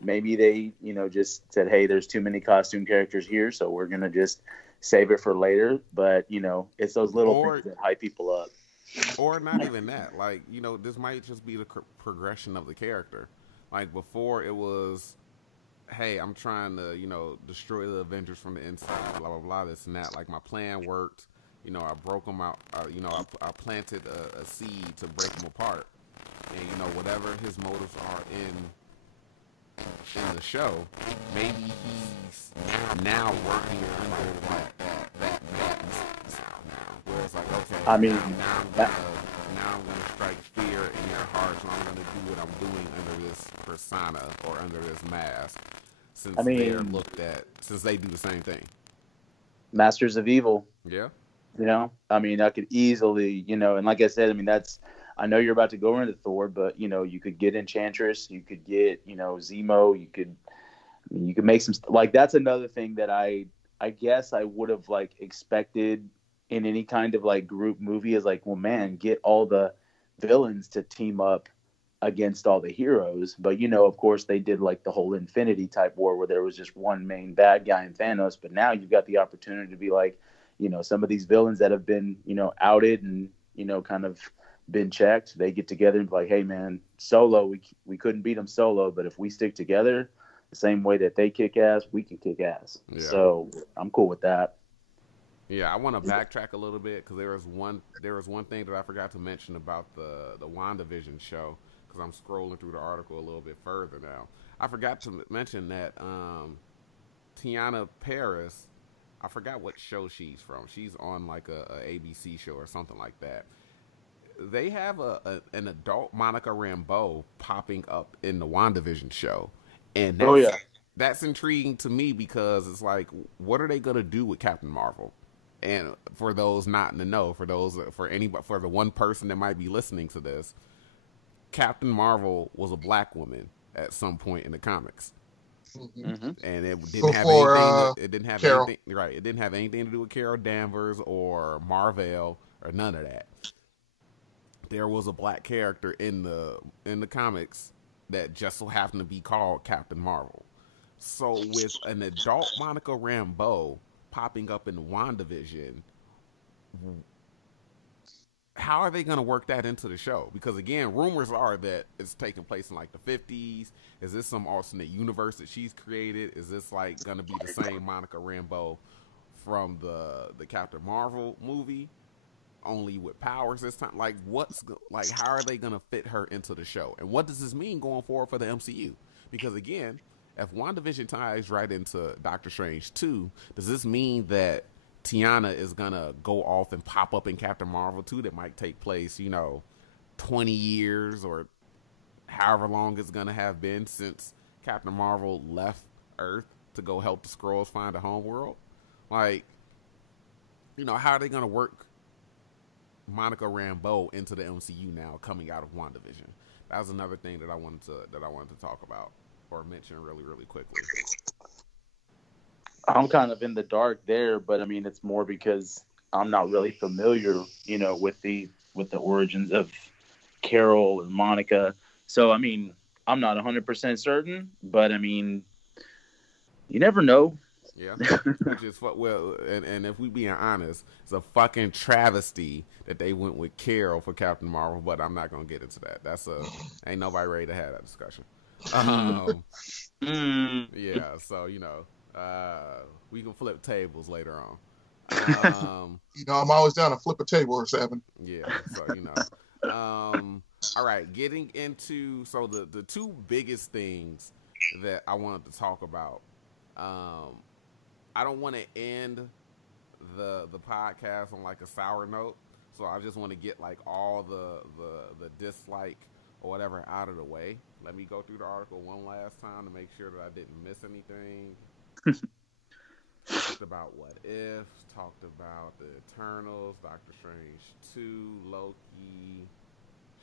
maybe they just said, hey, there's too many costume characters here, so we're gonna just save it for later. But it's those little things that hype people up. Or not even that. Like, this might just be the progression of the character. Like, before it was, hey, I'm trying to, destroy the Avengers from the inside, blah, blah, blah, this and that. Like, my plan worked. I broke them out. I planted a seed to break them apart. And, whatever his motives are in the show, maybe he's now working under that where it's like, okay, I mean, now I'm gonna strike fear in your heart, so I'm gonna do what I'm doing under this persona or under this mask, since they do the same thing. Masters of Evil. Yeah. I mean, I could easily, and like I said, I mean, I know you're about to go into Thor, but you could get Enchantress, you could get, Zemo, you could make some, like, that's another thing that I guess I would have like expected in any kind of like group movie, is like, well, man, get all the villains to team up against all the heroes. But of course they did like the whole Infinity type war where there was just one main bad guy in Thanos. But now you've got the opportunity to be like, some of these villains that have been, outed and, kind of been checked, they get together and be like, hey, man, solo, we couldn't beat them solo, but if we stick together the same way that they kick ass, we can kick ass. Yeah. So I'm cool with that. Yeah, I want to backtrack a little bit, because there was one thing that I forgot to mention about the WandaVision show, because I'm scrolling through the article a little bit further now. I forgot to mention that Tiana Paris I forgot what show she's from. She's on like a ABC show or something like that. They have an adult Monica Rambeau popping up in the WandaVision show, and that's intriguing to me because it's like, what are they gonna do with Captain Marvel? And for those not in the know, for the one person that might be listening to this, Captain Marvel was a black woman at some point in the comics. Mm-hmm. And it didn't have anything. It didn't have anything. Right. It didn't have anything to do with Carol Danvers or Marvel or none of that. There was a black character in the comics that just so happened to be called Captain Marvel. So with an adult Monica Rambeau popping up in WandaVision, how are they going to work that into the show? Because again, rumors are that it's taking place in like the 50s. Is this some alternate universe that she's created? Is this like going to be the same Monica Rambeau from the Captain Marvel movie, only with powers this time? Like, how are they going to fit her into the show? And what does this mean going forward for the MCU? Because again, if WandaVision ties right into Doctor Strange 2, does this mean that Tiana is going to go off and pop up in Captain Marvel 2 that might take place, 20 years or however long it's going to have been since Captain Marvel left Earth to go help the Skrulls find a homeworld? Like, how are they going to work Monica Rambeau into the MCU now coming out of WandaVision? That was another thing that I wanted to talk about or mention really, really quickly. I'm kind of in the dark there, but I mean, it's more because I'm not really familiar, with the origins of Carol and Monica. So, I mean, I'm not 100% certain, but I mean, you never know. Yeah, which is and if we being honest, it's a fucking travesty that they went with Carol for Captain Marvel. But I'm not gonna get into that. Ain't nobody ready to have that discussion. Yeah, so we can flip tables later on. I'm always down to flip a table or seven. Yeah, so all right, getting into the two biggest things that I wanted to talk about. I don't want to end the podcast on like a sour note, so I just want to get like all the dislike or whatever out of the way. Let me go through the article one last time to make sure that I didn't miss anything. Talked about What If, talked about the Eternals, Doctor Strange 2, Loki,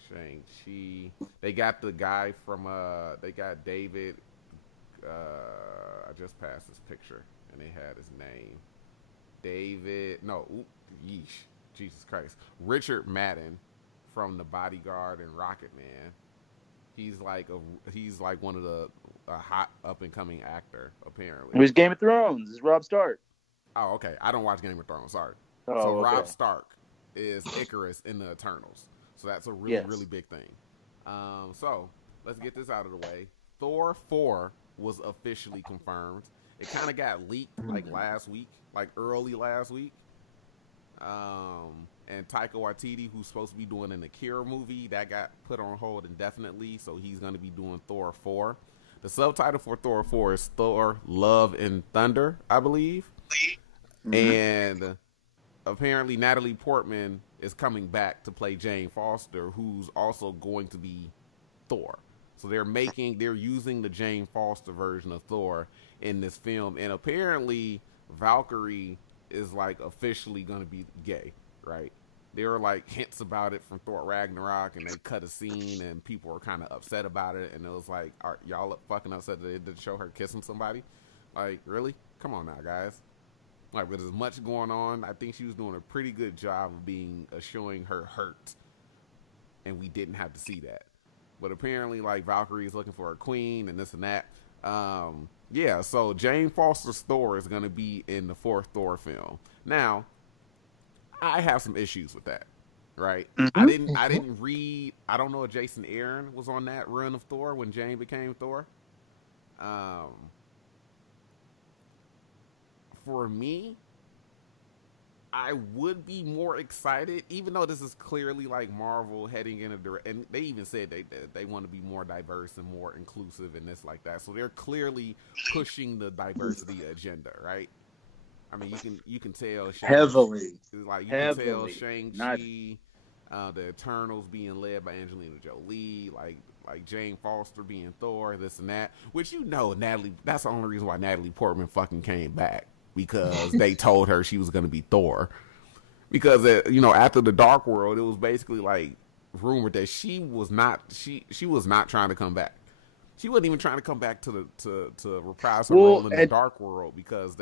Shang-Chi. They got the guy from they got David. I just passed his picture and they had his name. Jesus Christ. Richard Madden from The Bodyguard and Rocket Man. He's like one of the hot up and coming actor apparently. It was Game of Thrones. It's Rob Stark. Oh, okay. I don't watch Game of Thrones. Sorry. Oh, so okay. Rob Stark is Icarus in the Eternals. So that's a really really big thing. So let's get this out of the way. Thor 4 was officially confirmed. It kind of got leaked like last week, like early last week. And Taika Waititi, who's supposed to be doing an Akira movie, that got put on hold indefinitely, so he's going to be doing Thor 4. The subtitle for Thor 4 is Thor: Love and Thunder, I believe. Mm-hmm. And apparently Natalie Portman is coming back to play Jane Foster, who's also going to be Thor. So they're using the Jane Foster version of Thor in this film, and apparently Valkyrie is like officially going to be gay, right? There were like hints about it from Thor Ragnarok, and they cut a scene, and people were kind of upset about it, and it was like, are y'all fucking upset that they didn't show her kissing somebody? Like, really? Come on now, guys. Like, with as much going on, I think she was doing a pretty good job of showing her hurt, and we didn't have to see that. But apparently, like, Valkyrie is looking for a queen and this and that. Yeah, so Jane Foster's Thor is going to be in the fourth Thor film. Now, I have some issues with that, right? Mm-hmm. I didn't read. I don't know if Jason Aaron was on that run of Thor when Jane became Thor. For me, I would be more excited, even though this is clearly like Marvel heading in a direction, and they even said they want to be more diverse and more inclusive and this like that. So they're clearly pushing the diversity agenda, right? I mean, you can tell Heavily. like you can tell Heavily. Shang-Chi, the Eternals being led by Angelina Jolie, like Jane Foster being Thor, this and that. Which Natalie. That's the only reason why Natalie Portman fucking came back, because they told her she was going to be Thor. Because after the Dark World, it was basically like rumored that she was not trying to come back. She wasn't even trying to come back to reprise her role in the Dark World because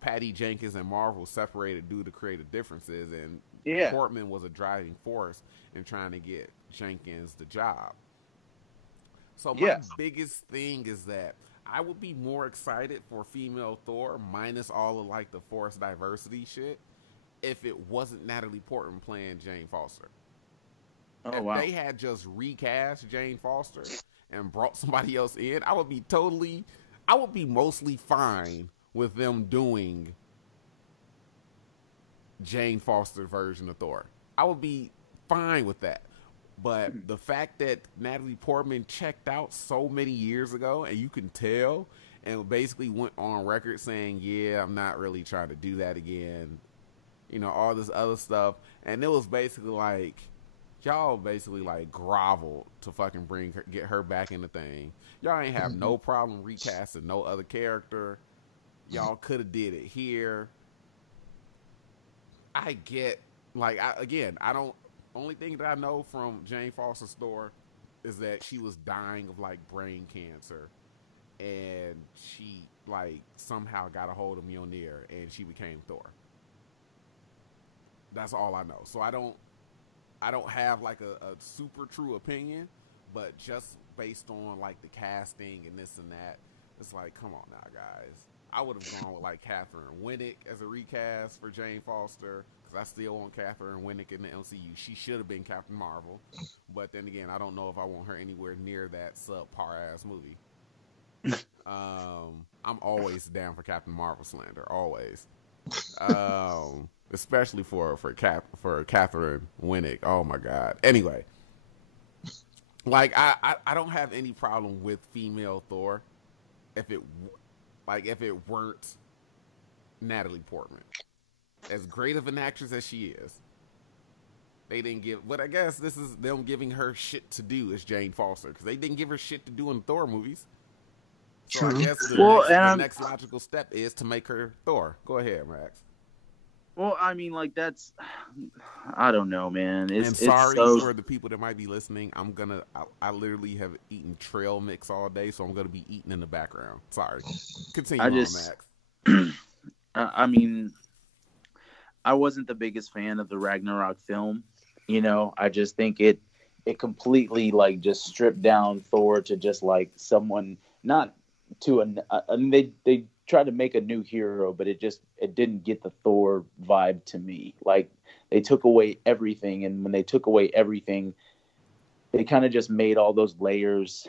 Patty Jenkins and Marvel separated due to creative differences, and Portman was a driving force in trying to get Jenkins the job. So my biggest thing is that I would be more excited for female Thor, minus all of like the forced diversity shit, if it wasn't Natalie Portman playing Jane Foster. If they had just recast Jane Foster and brought somebody else in, I would be mostly fine with them doing Jane Foster version of Thor. I would be fine with that. But the fact that Natalie Portman checked out so many years ago, and you can tell, and basically went on record saying, yeah, I'm not really trying to do that again, all this other stuff. And it was basically like, y'all basically like groveled to fucking get her back in the thing. Y'all ain't have no problem recasting no other character. Y'all could have did it here. I get, only thing that I know from Jane Foster's Thor is that she was dying of like brain cancer, and she like somehow got a hold of Mjolnir and she became Thor. That's all I know. So I don't have like a super true opinion, but just based on like the casting and this and that, it's like, come on now, guys. I would have gone with like Catherine Winnick as a recast for Jane Foster, because I still want Catherine Winnick in the MCU. She should have been Captain Marvel, but then again, I don't know if I want her anywhere near that subpar ass movie. I'm always down for Captain Marvel slander, always. Especially for Catherine Winnick. Oh my god. Anyway, like I don't have any problem with female Thor if it weren't Natalie Portman. As great of an actress as she is, they didn't give. But I guess this is them giving her shit to do as Jane Foster, because they didn't give her shit to do in Thor movies. So I guess the next logical step is to make her Thor. Go ahead, Max. Well, I mean, like, that's, I don't know, man. Sorry for the people that might be listening. I literally have eaten trail mix all day, so I'm going to be eating in the background. Sorry. Continue on, Max. I mean, I wasn't the biggest fan of the Ragnarok film. I just think it completely, like, just stripped down Thor to just, like, someone, not to they tried to make a new hero, but it didn't get the Thor vibe to me. Like, they took away everything, and when they took away everything, they kind of just made all those layers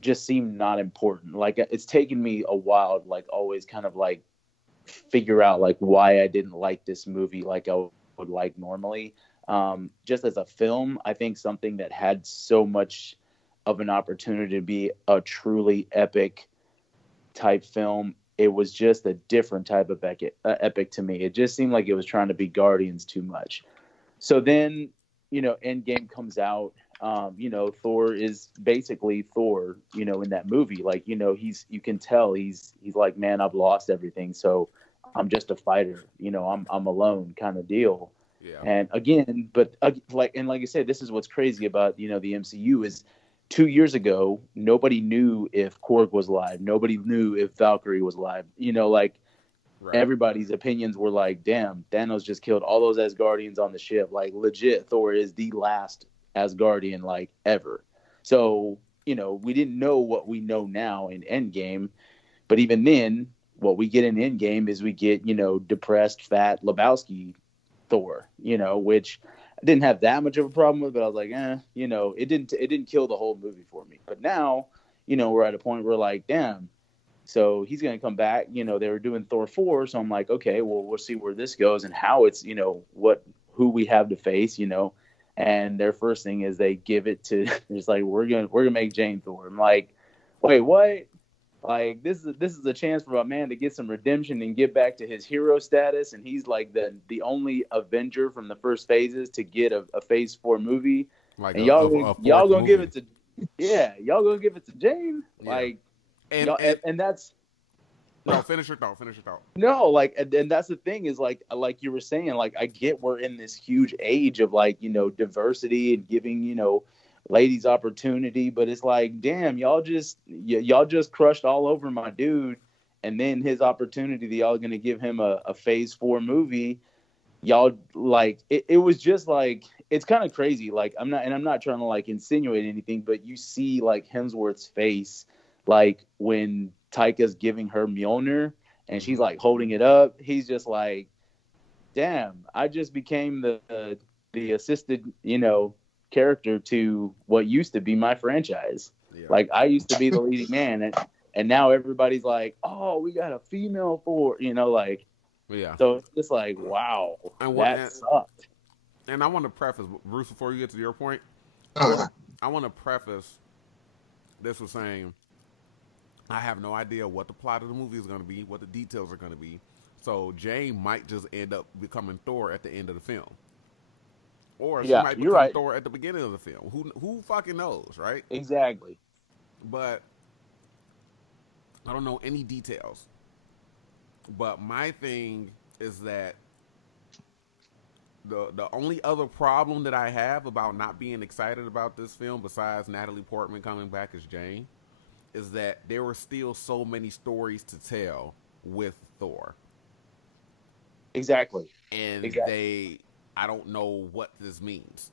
just seem not important. Like, it's taken me a while to, like, always kind of like figure out like why I didn't like this movie like I would like normally. Just as a film, I think something that had so much of an opportunity to be a truly epic type film, it was just a different type of epic to me. It just seemed like it was trying to be Guardians too much. So then, Endgame comes out. Thor is basically Thor, in that movie. Like, you can tell he's like, man, I've lost everything, so I'm just a fighter. I'm alone, kind of deal. Yeah. And again, but like I said, this is what's crazy about the MCU is 2 years ago, nobody knew if Korg was alive. Nobody knew if Valkyrie was alive. Right. Everybody's opinions were like, damn, Thanos just killed all those Asgardians on the ship. Like, legit, Thor is the last Asgardian, like, ever. So, we didn't know what we know now in Endgame. But even then, what we get in Endgame is we get, depressed, fat Lebowski Thor, which I didn't have that much of a problem with, but I was like, it didn't kill the whole movie for me. But now, we're at a point where, like, damn, so he's going to come back. They were doing Thor 4, so I'm like, okay, well, we'll see where this goes and how it's, who we have to face, And their first thing is they give it to, just like, we're gonna make Jane Thor. I'm like, wait, what? Like this is a chance for a man to get some redemption and get back to his hero status, and he's like the only Avenger from the first phases to get a Phase 4 movie. Like and a y'all gonna movie. give it to y'all gonna give it to Jane. Yeah. Like and that's no, finish your thought. no, like, and that's the thing is like you were saying, like, I get we're in this huge age of like, diversity and giving, ladies opportunity, but it's like, damn, y'all just crushed all over my dude. And then his opportunity that y'all going to give him a Phase 4 movie. Y'all like, it was just like, it's kind of crazy. Like, I'm not trying to like insinuate anything, but you see like Hemsworth's face, like when Taika's giving her Mjolnir and she's like holding it up. He's just like, damn, I just became the assisted, character to what used to be my franchise. Yeah. Like I used to be the leading man and now everybody's like, oh, we got a female for, like, yeah. So it's just like, wow, that sucked. And I want to preface, Bruce, before you get to your point, I want to preface this with saying, I have no idea what the plot of the movie is going to be, what the details are going to be. So Jane might just end up becoming Thor at the end of the film. Or she might become Thor at the beginning of the film. Who fucking knows, right? Exactly. But I don't know any details. But my thing is that the only other problem that I have about not being excited about this film, besides Natalie Portman coming back as Jane, is that there were still so many stories to tell with Thor. Exactly. And I don't know what this means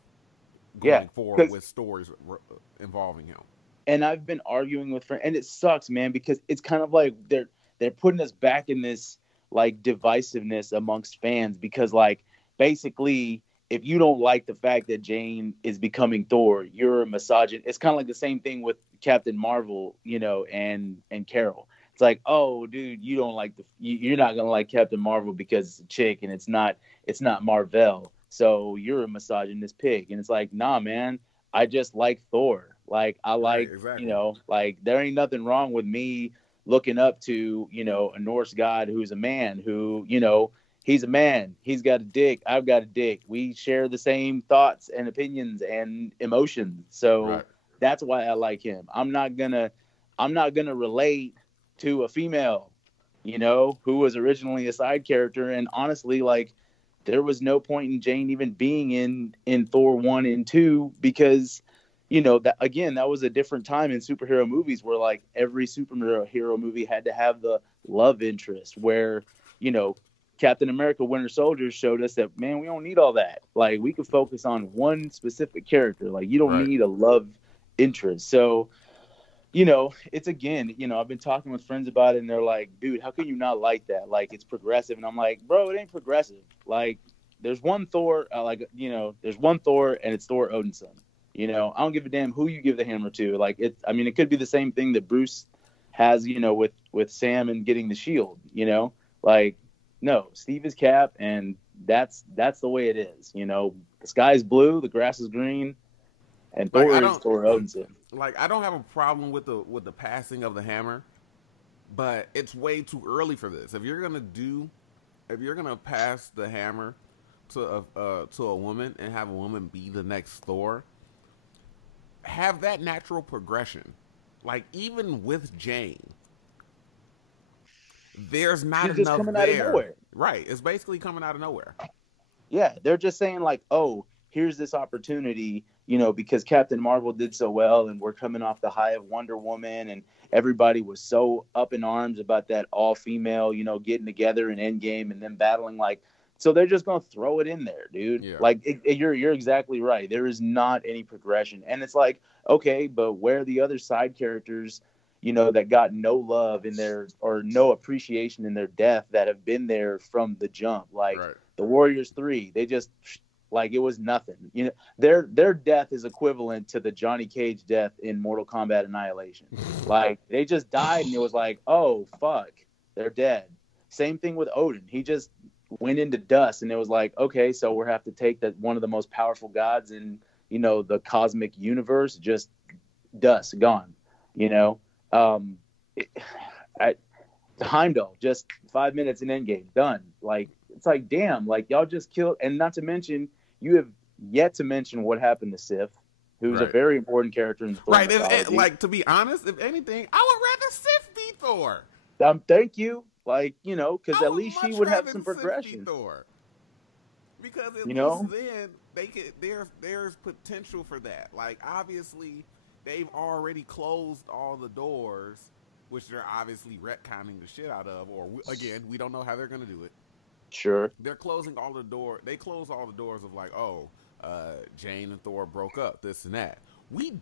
going forward with stories involving him. And I've been arguing with friends, and it sucks, man, because it's kind of like they're putting us back in this like divisiveness amongst fans, because like basically if you don't like the fact that Jane is becoming Thor, you're a misogynist. It's kind of like the same thing with Captain Marvel, and Carol. It's like, oh, dude, you don't like you're not gonna like Captain Marvel because it's a chick and it's not Marvel. So you're a misogynist pig. And it's like, nah, man, I just like Thor. Like I like, exactly. Like there ain't nothing wrong with me looking up to, a Norse god who's a man who, he's a man. He's got a dick. I've got a dick. We share the same thoughts and opinions and emotions. So that's why I like him. I'm not gonna relate to a female, who was originally a side character. And honestly, like there was no point in Jane even being in Thor 1 and 2 because, that was a different time in superhero movies where like every superhero movie had to have the love interest where, Captain America Winter Soldier showed us that, man, we don't need all that. Like we could focus on one specific character. Like you don't need a love interest. So, it's again, I've been talking with friends about it and they're like, dude, how can you not like that? Like it's progressive. And I'm like, bro, it ain't progressive. Like there's one Thor, there's one Thor and it's Thor Odinson. I don't give a damn who you give the hammer to. Like it could be the same thing that Bruce has, with Sam and getting the shield, like, no, Steve is Cap. And that's the way it is. The sky's blue, the grass is green, and Thor is Thor Odinson. Like I don't have a problem with the passing of the hammer, but it's way too early for this. If you're gonna pass the hammer to a woman and have a woman be the next Thor, have that natural progression. Like even with Jane, there's not She's enough just coming there. Out of nowhere. Right, it's basically coming out of nowhere. Yeah, they're just saying like, oh, here's this opportunity, because Captain Marvel did so well and we're coming off the high of Wonder Woman and everybody was so up in arms about that all-female, getting together in Endgame and then battling like, so they're just going to throw it in there, dude. Yeah. Like you're exactly right. There is not any progression. And it's like, okay, but where are the other side characters, that got no love in their or no appreciation in their death that have been there from the jump? Like the Warriors 3, they just like it was nothing. Their death is equivalent to the Johnny Cage death in Mortal Kombat Annihilation. Like they just died and it was like, oh fuck, they're dead. Same thing with Odin. He just went into dust and it was like, okay, so we'll have to take that one of the most powerful gods in, the cosmic universe, just dust, gone, at Heimdall, just 5 minutes in Endgame, done. Like, it's like, damn, like y'all just killed. And not to mention, you have yet to mention what happened to Sif, who's a very important character in the Thor mythology. Like, to be honest, if anything, I would rather Sif be Thor. Thank you. Like, you know, because at least she would have some progression. Thor. Because at you least know? then they could, there's potential for that. Like, obviously, they've already closed all the doors, which they're obviously retconning the shit out of. Or again, we don't know how they're gonna do it. Sure. They're closing all the door. They closed all the doors of like, Jane and Thor broke up, this and that. We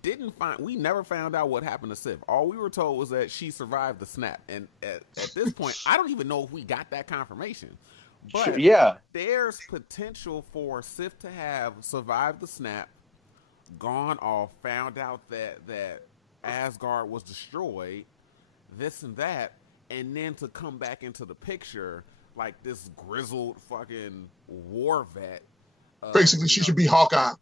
never found out what happened to Sif. All we were told was that she survived the snap. And at this point, I don't even know if we got that confirmation. But there's potential for Sif to have survived the snap, gone off, found out that Asgard was destroyed, this and that, and then to come back into the picture like this grizzled fucking war vet. Basically, she should be Hawkeye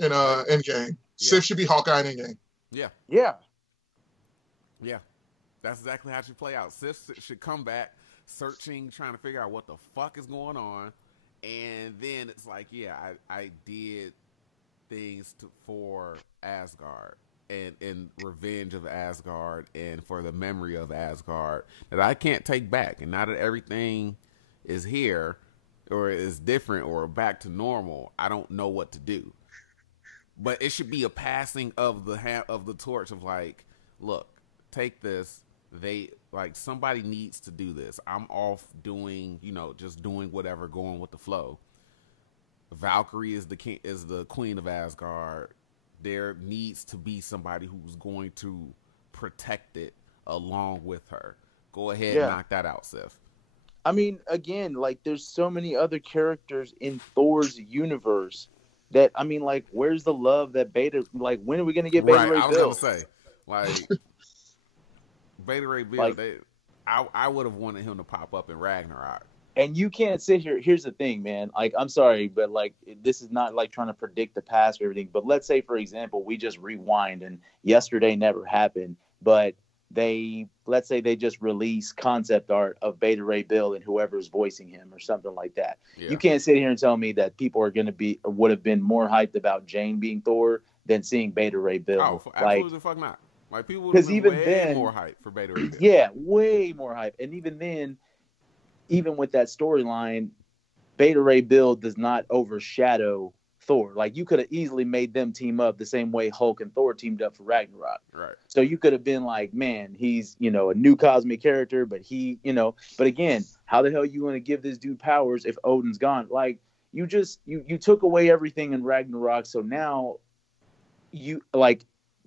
in Endgame. Sif should be Hawkeye in Endgame. Yeah. Yeah. Yeah. That's exactly how it should play out. Sif should come back searching, trying to figure out what the fuck is going on. And then it's like, yeah, I did things for Asgard and in revenge of Asgard and for the memory of Asgard that I can't take back. And now that everything is here or is different or back to normal, I don't know what to do. But it should be a passing of the torch of like, look, take this. Somebody needs to do this. I'm off doing, just doing whatever, going with the flow. Valkyrie is the queen of Asgard. There needs to be somebody who's going to protect it along with her. Go ahead and knock that out, Sif. I mean, again, like there's so many other characters in Thor's universe that, I mean, like, where's the love that Beta, like, when are we going to get Beta Ray Bill? I was going to say, like, Beta Ray Bill, like, I would have wanted him to pop up in Ragnarok. And you can't sit here. Here's the thing, man. Like, I'm sorry, but like, this is not like trying to predict the past or everything. But let's say, for example, we just rewind and yesterday never happened. But let's say they just release concept art of Beta Ray Bill and whoever's voicing him or something like that. Yeah. You can't sit here and tell me that people are going to be or would have been more hyped about Jane being Thor than seeing Beta Ray Bill. Oh, absolutely, the fuck not. Like, people would have been way more hype for Beta Ray Bill. Yeah, way more hype. And even then, even with that storyline, Beta Ray Bill does not overshadow Thor. Like, you could have easily made them team up the same way Hulk and Thor teamed up for Ragnarok. Right. So you could have been like, man, he's, a new cosmic character, but but again, how the hell are you going to give this dude powers if Odin's gone? Like, you took away everything in Ragnarok. So now you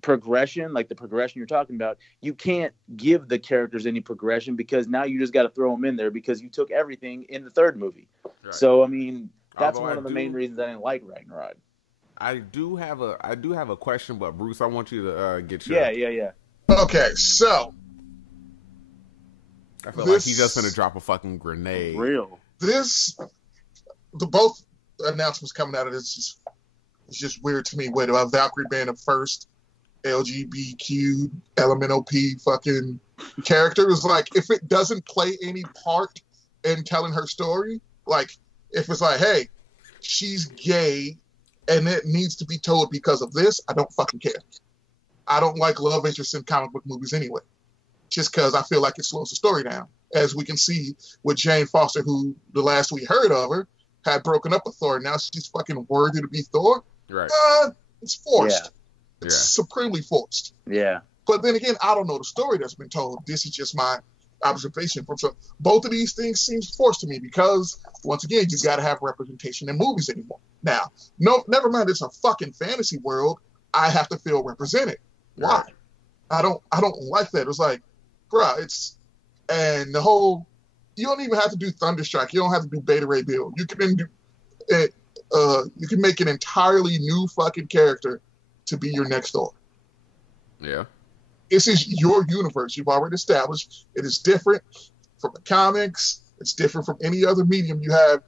progression, like the progression you're talking about, you can't give the characters any progression because now you just got to throw them in there because you took everything in the third movie. Right. So, I mean, that's one of the main reasons I didn't like Ragnarok. I do have a question, but Bruce, I want you to get your... Yeah. Okay, so... I feel like he's just going to drop a fucking grenade. Real. Both announcements coming out of this it's just weird to me. Wait, about Valkyrie being the first LGBTQ LMNOP fucking character. It was like, if it doesn't play any part in telling her story, like, if it's like, hey, she's gay and it needs to be told because of this, I don't fucking care. I don't like love interest in comic book movies anyway, just because I feel like it slows the story down. As we can see with Jane Foster, who the last we heard of her had broken up with Thor. Now she's fucking worthy to be Thor. Right. It's forced. Yeah. It's supremely forced. Yeah. But then again, I don't know the story that's been told. This is just my observation from both of these things seems forced to me because once again, you got to have representation in movies anymore. Now, no, never mind. It's a fucking fantasy world. I have to feel represented. Why? I don't like that. It's like, bruh, and the whole. You don't even have to do Thunderstrike. You don't have to do Beta Ray Bill. You can do it. You can make an entirely new fucking character to be your next Thor. Yeah. This is your universe. You've already established. It is different from the comics. It's different from any other medium you have.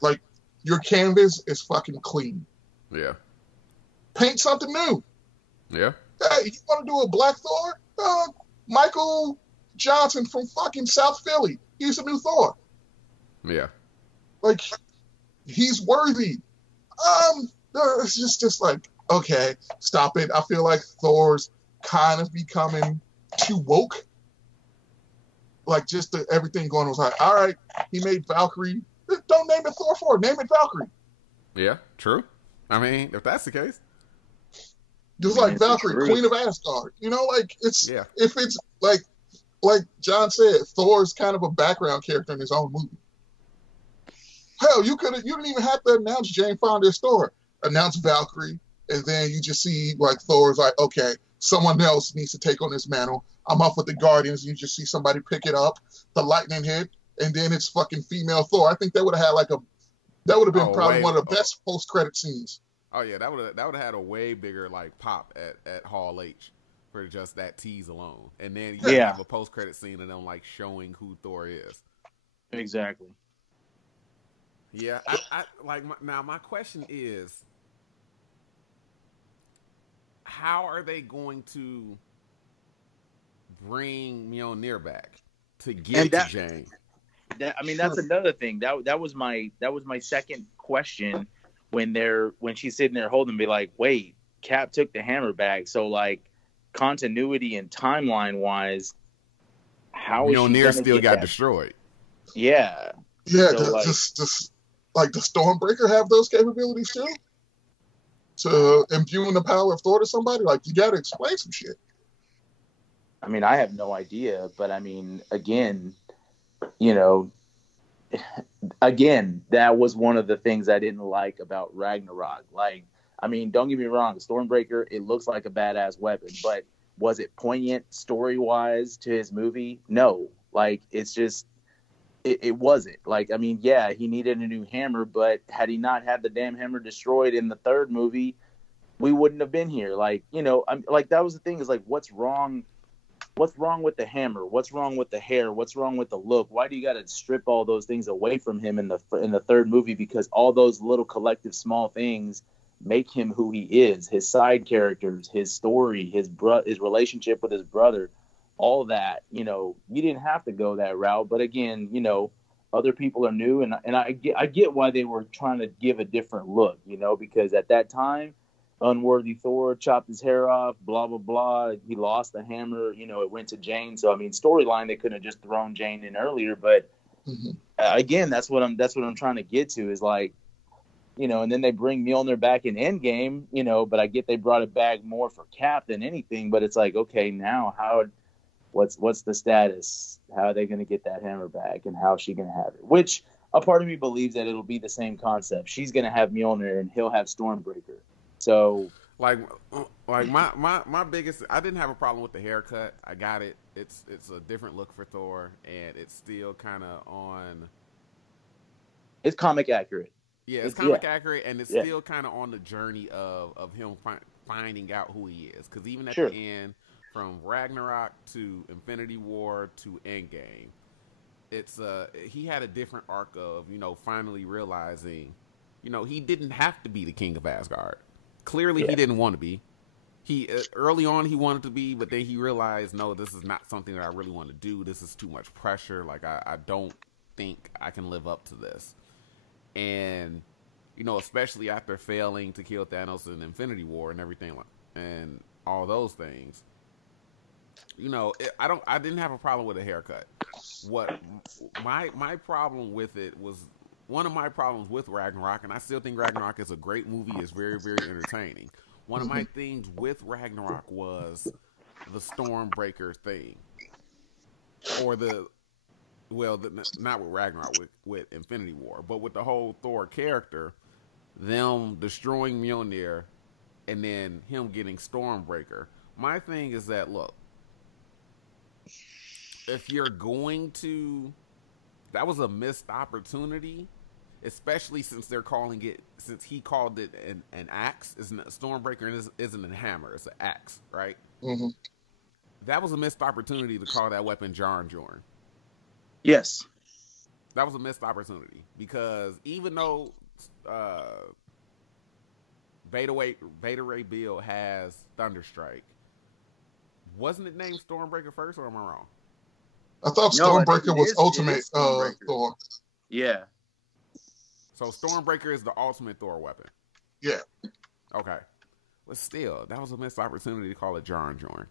Like, your canvas is fucking clean. Yeah. Paint Paint something new. Yeah. Hey, you want to do a Black Thor? Michael Johnson from fucking South Philly. He's a new Thor. Yeah. Like, he's worthy. It's just like, okay, stop it. I feel like Thor's kind of becoming too woke. Like, just everything going on was like, all right, he made Valkyrie. Don't name it Thor 4. Name it Valkyrie. Yeah, true. I mean, if that's the case. Just like Valkyrie, Queen of Asgard. You know, like, if it's like John said, Thor's kind of a background character in his own movie. Hell, you didn't even have to announce Jane Fonda's story. Announce Valkyrie, and then you just see like Thor's like, okay, someone else needs to take on this mantle. I'm up with the Guardians, and you just see somebody pick it up, the lightning hit, and then it's fucking female Thor. I think that would have had been probably one of the best post-credit scenes. Oh yeah, that would have had a way bigger like pop at Hall H for just that tease alone, and then you have a post-credit scene of them like showing who Thor is. Exactly. Yeah, I like now. My question is, how are they going to bring Mjolnir back to get to Jane? That's another thing. That was my second question when she's sitting there holding me like, wait, Cap took the hammer back, so like continuity and timeline wise, how is Mjolnir still got destroyed? Yeah. Yeah, so just like the Stormbreaker have those capabilities too? To imbuing the power of Thor to somebody? Like, you got to explain some shit. I mean, I have no idea, but I mean, again, you know, that was one of the things I didn't like about Ragnarok. Like, I mean, don't get me wrong, Stormbreaker, it looks like a badass weapon, but was it poignant story-wise to his movie? No. Like, it's just, it wasn't. Like, I mean, yeah, he needed a new hammer, but had he not had the damn hammer destroyed in the third movie, we wouldn't have been here. Like, you know, like, that was the thing, is like, what's wrong with the hammer? What's wrong with the hair? What's wrong with the look? Why do you got to strip all those things away from him in the third movie? Because all those little collective small things make him who he is. His side characters, his story, his relationship with his brother, all that, you know, you didn't have to go that route. But again, you know, other people are new, and I get why they were trying to give a different look, you know, because at that time, unworthy Thor chopped his hair off, blah blah blah. He lost the hammer, you know, it went to Jane. So I mean, storyline, they couldn't have just thrown Jane in earlier. But again, that's what I'm trying to get to, is like, you know, and then they bring Mjolnir back in Endgame, you know, but I get they brought it back more for Cap than anything. But it's like, okay, now what's the status? How are they going to get that hammer back, and how is she going to have it? Which a part of me believes that it'll be the same concept. She's going to have Mjolnir and he'll have Stormbreaker. So like my biggest, I didn't have a problem with the haircut. I got it. It's a different look for Thor, and it's still kind of on. It's comic accurate. Yeah, it's comic accurate, and it's still kind of on the journey of him finding out who he is. Because even at the end, from Ragnarok to Infinity War to Endgame, it's he had a different arc of, you know, finally realizing, you know, he didn't have to be the king of Asgard. Clearly, he didn't want to be. He early on he wanted to be, but then he realized, no, this is not something that I really want to do. This is too much pressure. Like, I don't think I can live up to this. And, you know, especially after failing to kill Thanos in Infinity War and everything, and all those things, you know, I didn't have a problem with a haircut. What my problem with it was, one of my problems with Ragnarok, and I still think Ragnarok is a great movie, is very, very entertaining. One of my things with Ragnarok was the Stormbreaker thing. Or not with Ragnarok, with Infinity War, but with the whole Thor character, them destroying Mjolnir, and then him getting Stormbreaker. My thing is that, look, if you're going to, that was a missed opportunity. Especially since he called it an axe. Isn't a Stormbreaker isn't a hammer, it's an axe, right? Mm-hmm. That was a missed opportunity to call that weapon Jarnjorn. Yes. That was a missed opportunity, because even though Beta Ray Bill has Thunderstrike, Wasn't it named Stormbreaker first, or am I wrong? I thought No, Stormbreaker was Ultimate it is Stormbreaker. Thor. Yeah. So Stormbreaker is the ultimate Thor weapon. Yeah. Okay. But still, that was a missed opportunity to call it Jarn Jorn.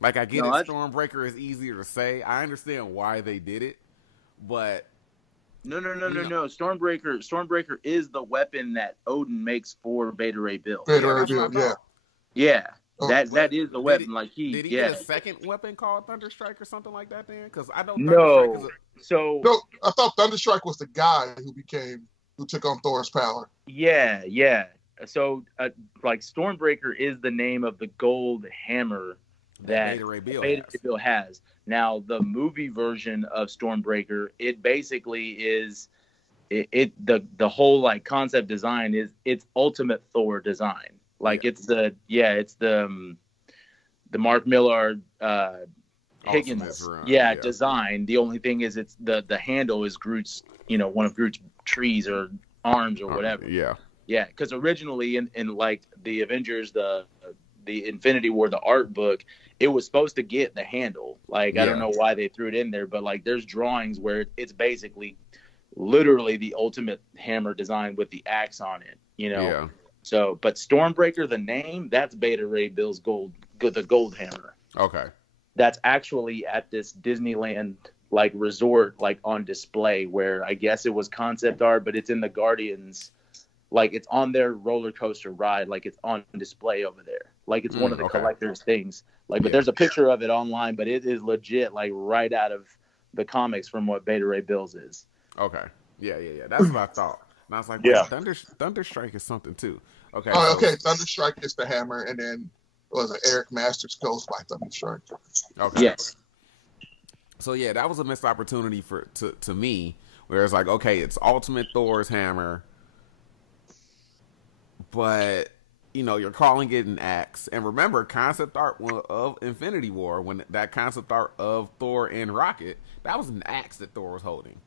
Like, I get it, Stormbreaker is easier to say. I understand why they did it, but... No. Stormbreaker is the weapon that Odin makes for Beta Ray Bill. Beta Ray Bill, yeah. Yeah. That is the weapon. Did he get a second weapon called Thunderstrike or something like that then? Because I know No. No, I thought Thunderstrike was the guy who took on Thor's power. Yeah. So, Stormbreaker is the name of the gold hammer that Beta Ray Bill has. Now, the movie version of Stormbreaker, it basically is the whole concept design is its ultimate Thor design. It's the Mark Millar Higgins design. The only thing is it's the handle is Groot's, one of Groot's trees or arms or whatever. Yeah, because originally in the Avengers, the Infinity War, the art book, it was supposed to get the handle. I don't know why they threw it in there, but there's drawings where it's basically literally the ultimate hammer design with the axe on it. Yeah. So, but Stormbreaker, the name, that's Beta Ray Bill's the gold hammer. Okay. That's actually at this Disneyland resort on display, where I guess it was concept art, but it's in the Guardians. It's on their roller coaster ride. It's on display over there. It's one of the collector's things. But there's a picture of it online, but it is legit, right out of the comics from what Beta Ray Bill's is. Okay. Yeah. That's what I thought. And I was like, Thunderstrike is something too. Okay. Okay. Thunderstrike is the hammer, and then was it Eric Masters goes by Thunderstrike. Okay. Yes. So yeah, that was a missed opportunity to me, where it's it's Ultimate Thor's hammer, but you're calling it an axe. And remember, concept art of Infinity War, when that concept art of Thor and Rocket, that was an axe that Thor was holding.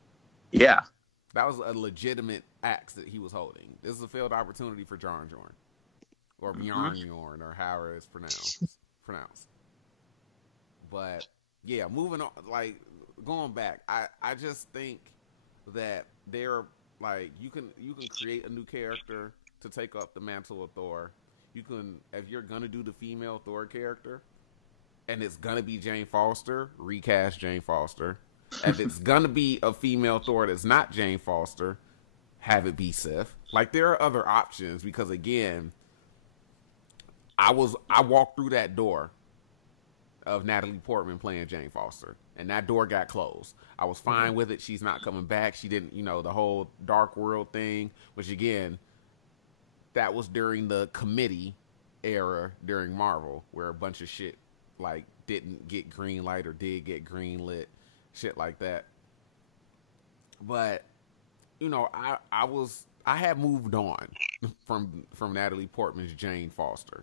Yeah. That was a legitimate axe that he was holding. This is a failed opportunity for Jarn Jorn. Or Bjorn Jorn, or however it's pronounced. But, yeah, moving on, going back, I just think that they're, you can create a new character to take up the mantle of Thor. You can, if you're going to do the female Thor character, and it's going to be Jane Foster, recast Jane Foster. If it's gonna be a female Thor that's not Jane Foster, have it be Sif. There are other options, because again, I walked through that door of Natalie Portman playing Jane Foster, and that door got closed. I was fine with it. She's not coming back. She didn't, the whole Dark World thing, which again, that was during the committee era during Marvel, where a bunch of shit didn't get green light or did get green lit. Shit like that. But I had moved on from Natalie Portman's Jane Foster.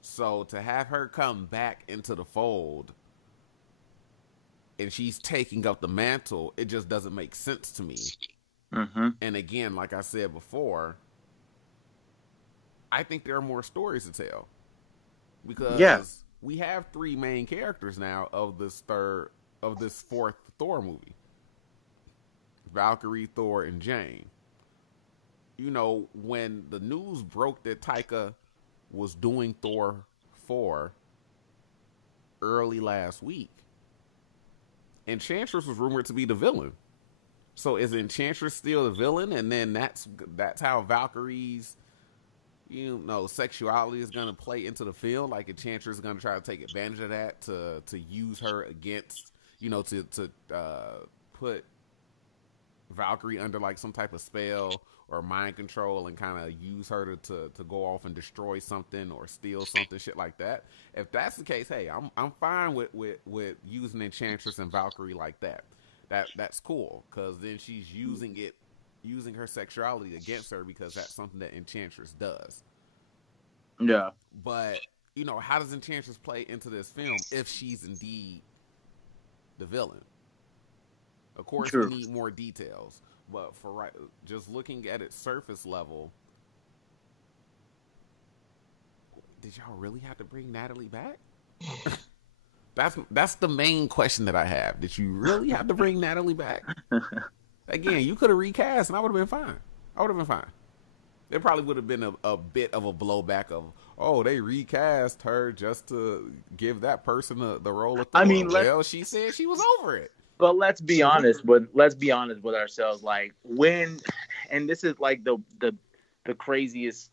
So to have her come back into the fold and she's taking up the mantle, it just doesn't make sense to me. Mm-hmm. And again, like I said before, I think there are more stories to tell, because we have 3 main characters now of this fourth Thor movie. Valkyrie, Thor, and Jane. When the news broke that Taika was doing Thor 4 early last week, Enchantress was rumored to be the villain. So is Enchantress still the villain? And then that's how Valkyrie's sexuality is going to play into the film. Enchantress is going to try to take advantage of that to use her against, to put Valkyrie under some type of spell or mind control, and kind of use her to go off and destroy something or steal something, shit like that. If that's the case, hey, I'm fine with using Enchantress and Valkyrie like that. That's cool, because then she's using her sexuality against her, because that's something that Enchantress does. Yeah. But how does Enchantress play into this film if she's indeed the villain? Of course, we need more details, but just looking at it surface level, did y'all really have to bring Natalie back? That's the main question that I have. Did you really have to bring Natalie back? Again, you could have recast, and I would have been fine. It probably would have been a bit of a blowback of, oh, they recast her just to give that person the role of Thor. I mean, well, she said she was over it. But let's be honest with ourselves. Like when, and this is like the craziest,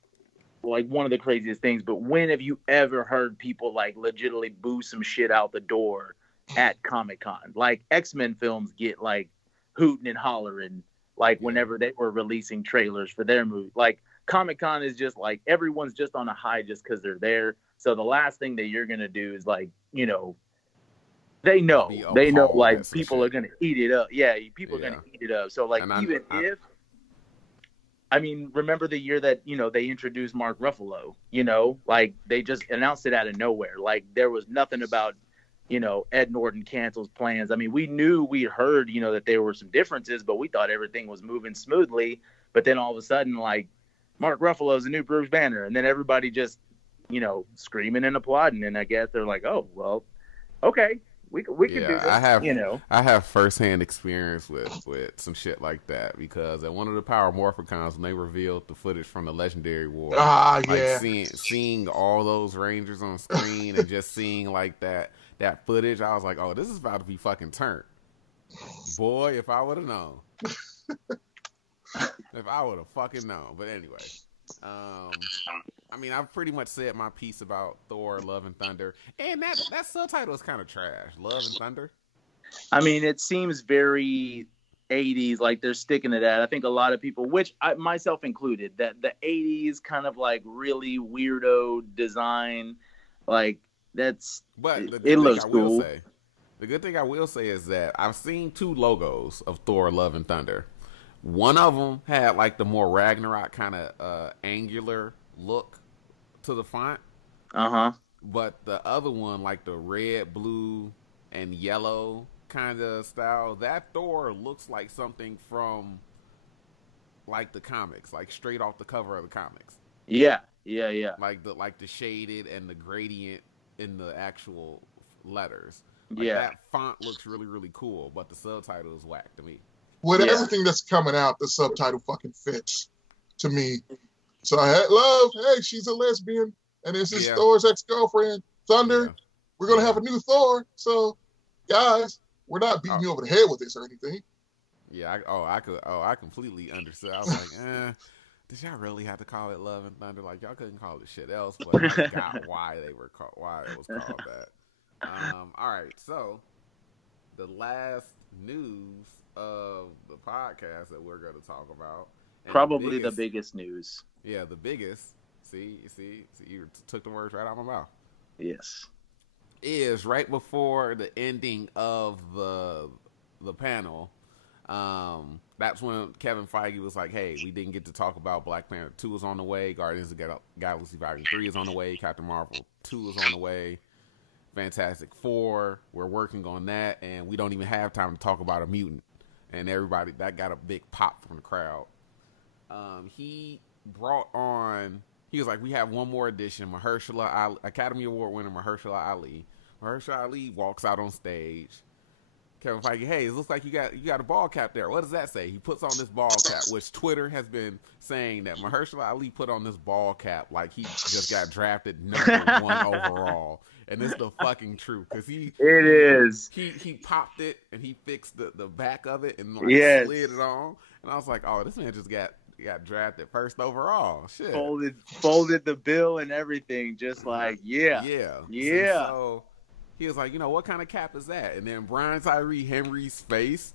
like one of the craziest things. But when have you ever heard people like legitimately boo some shit out the door at Comic-Con? Like X-Men films get like hooting and hollering like whenever they were releasing trailers for their movie. Like Comic-Con is just like everyone's just on a high just because they're there. So the last thing that you're gonna do is like, you know, they know like people are gonna eat it up. Yeah, people are gonna eat it up. So like I mean, remember the year that, you know, they introduced Mark Ruffalo, you know, like they just announced it out of nowhere. Like there was nothing about, you know, Ed Norton cancels plans. I mean, we heard, you know, that there were some differences, but we thought everything was moving smoothly. But then all of a sudden, like Mark Ruffalo is the new Bruce Banner. And then everybody just, you know, screaming and applauding. And I guess they're like, oh, well, okay. We can do this, I have firsthand experience with some shit like that because at one of the Power Morphicons when they revealed the footage from the Legendary War, seeing all those Rangers on screen and just seeing like that footage, I was like, oh, this is about to be fucking turned. Boy, if I would have known. If I would have fucking known. But anyway. I mean, I've pretty much said my piece about Thor, Love and Thunder. And that subtitle is kind of trash. Love and Thunder. I mean, it seems very 80s, like they're sticking to that. I think a lot of people, which I myself included, that the 80s kind of like really weirdo design, like that's, but it looks cool. The good thing I will say is that I've seen 2 logos of Thor, Love and Thunder. One of them had like the more Ragnarok kind of angular look to the font. But the other one, like the red, blue, and yellow kind of style, that Thor looks like something from like the comics, like straight off the cover of the comics. Yeah. Like the shaded and the gradient in the actual letters. That font looks really, really cool, but the subtitle is whack to me. With everything that's coming out, the subtitle fucking fits to me. So I had Love, hey, she's a lesbian, and this is Thor's ex-girlfriend, Thunder. We're gonna have a new Thor. So, guys, we're not beating you over the head with this or anything. Yeah, I completely understood. I was like, did y'all really have to call it Love and Thunder? Like y'all couldn't call it shit else, but I got why it was called that. All right, so the last news of the podcast that we're going to talk about, probably the biggest news. Yeah, the biggest. See, you took the words right out of my mouth. Yes, is right before the ending of the panel. That's when Kevin Feige was like, hey, we didn't get to talk about Black Panther 2 is on the way, Guardians of the Galaxy Volume 3 is on the way, Captain Marvel 2 is on the way, Fantastic Four, we're working on that, and we don't even have time to talk about a mutant. And everybody, that got a big pop from the crowd. He brought on, he was like, we have one more edition, Mahershala Ali, Academy Award winner Mahershala Ali. Mahershala Ali walks out on stage. Kevin Feige, hey, it looks like you got a ball cap there. What does that say? He puts on this ball cap, which Twitter has been saying that Mahershala Ali put on this ball cap like he just got drafted number 1 overall. And it's the fucking truth because he popped it and he fixed the back of it and like slid it on. And I was like, oh, this man just got drafted 1st overall. Shit. Folded the bill and everything, just like yeah. So he was like, you know, what kind of cap is that? And then Brian Tyree Henry's face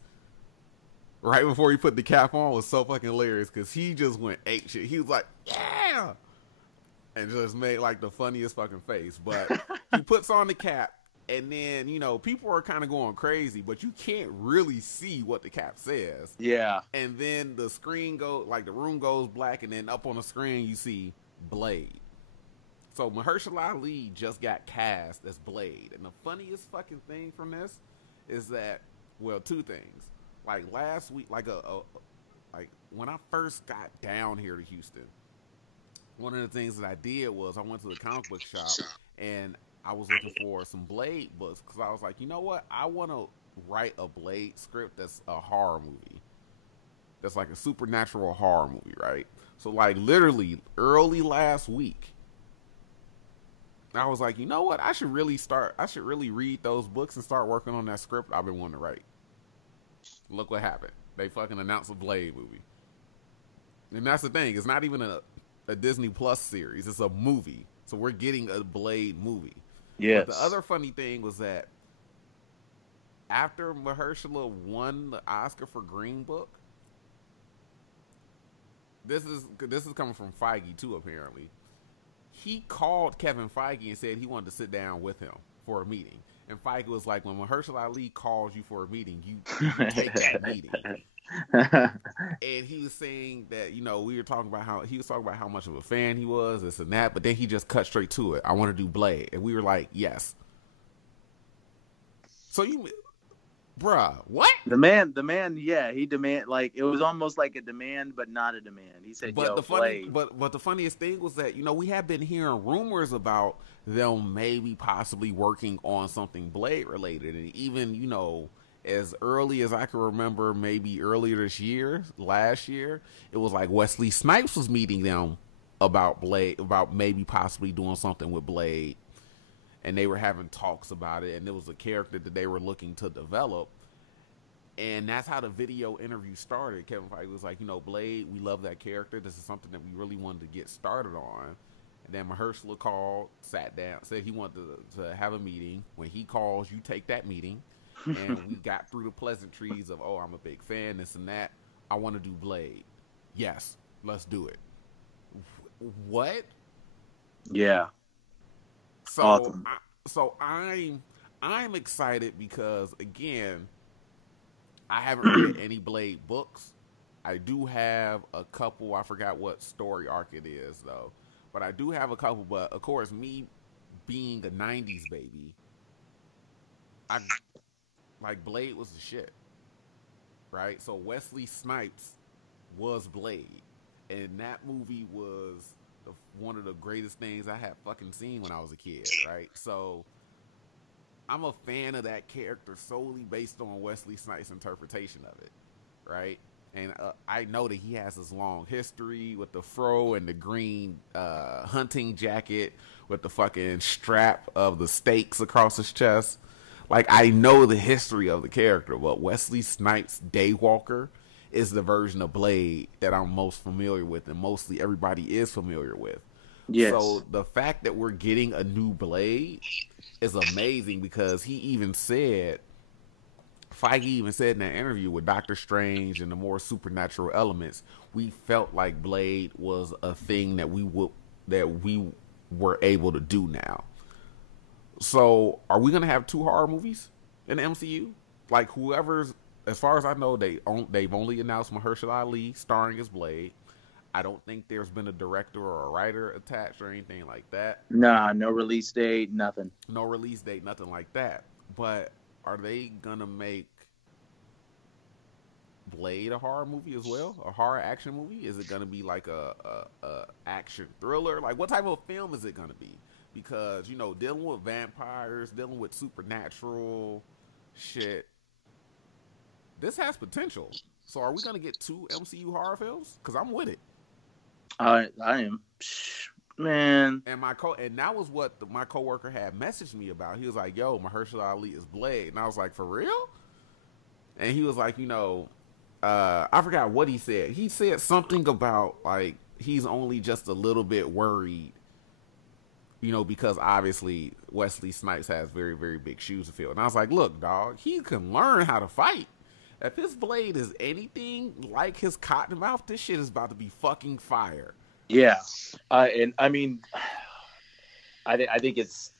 right before he put the cap on was so fucking hilarious because he just went ape shit. He was like, yeah, and just made like the funniest fucking face. But he puts on the cap, and then, you know, people are kind of going crazy, but you can't really see what the cap says. Yeah. And then the screen the room goes black, and then up on the screen you see Blade. So Mahershala Ali just got cast as Blade. And the funniest fucking thing from this is that, well, 2 things. Like last week, like when I first got down here to Houston, one of the things that I did was I went to the comic book shop and I was looking for some Blade books because I was like, you know what? I want to write a Blade script that's a horror movie. That's like a supernatural horror movie, right? So like literally early last week, I was like, you know what? I should really read those books and start working on that script I've been wanting to write. Look what happened. They fucking announced a Blade movie. And that's the thing. It's not even a Disney Plus series. It's a movie. So we're getting a Blade movie. Yes. But the other funny thing was that after Mahershala won the Oscar for Green Book, this is coming from Feige too, apparently. He called Kevin Feige and said he wanted to sit down with him for a meeting. And Feige was like, when Mahershala Ali calls you for a meeting, you take that meeting. And he was saying that, you know, we were talking about how much of a fan he was, this and that, but then he just cut straight to it. I want to do Blade. And we were like, yes. So bruh, what? The man, yeah, he demand, like, it was almost like a demand, but not a demand. He said, but Blade. But the funniest thing was that, you know, we have been hearing rumors about them maybe possibly working on something Blade related. And even, you know, as early as I can remember, maybe earlier last year, it was like Wesley Snipes was meeting them about Blade, about maybe possibly doing something with Blade. And they were having talks about it, and it was a character that they were looking to develop. And that's how the video interview started. Kevin Feige was like, you know, Blade, we love that character. This is something that we really wanted to get started on. And then Mahershala called, sat down, said he wanted to have a meeting. When he calls, you take that meeting. And we got through the pleasantries of, oh, I'm a big fan, this and that. I want to do Blade. Yes, let's do it. What? Yeah. So, awesome. I'm excited because, again, I haven't read any Blade books. I do have a couple. I forgot what story arc it is, though. But I do have a couple. But, of course, me being a 90s baby, Blade was the shit, right? So Wesley Snipes was Blade. And that movie was one of the greatest things I had fucking seen when I was a kid, right? So I'm a fan of that character solely based on Wesley Snipes' interpretation of it, right? And I know that he has this long history with the fro and the green hunting jacket with the fucking strap of the stakes across his chest. Like, I know the history of the character, but Wesley Snipes' Daywalker is the version of Blade that I'm most familiar with, and mostly everybody is familiar with. Yes. So the fact that we're getting a new Blade is amazing because Feige even said in that interview with Doctor Strange and the more supernatural elements, we felt like Blade was a thing that we were able to do now. So are we gonna have 2 horror movies in the MCU? Like, whoever's, as far as I know, they've only announced Mahershala Ali starring as Blade. I don't think there's been a director or a writer attached or anything like that. Nah, no release date, nothing. No release date, nothing like that. But are they gonna make Blade a horror movie as well? A horror action movie? Is it gonna be like a action thriller? Like, what type of film is it gonna be? Because, you know, dealing with vampires, dealing with supernatural shit, this has potential. So are we going to get 2 MCU horror films? Because I'm with it. I am. Man. And and that was what my coworker had messaged me about. He was like, yo, Mahershala Ali is Blade. And I was like, for real? And he was like, you know, I forgot what he said. He said something about, like, he's only just a little bit worried, you know, because obviously Wesley Snipes has very, very big shoes to fill. And I was like, look, dog, he can learn how to fight. If his Blade is anything like his Cottonmouth, this shit is about to be fucking fire. Yeah. And I mean, I think it's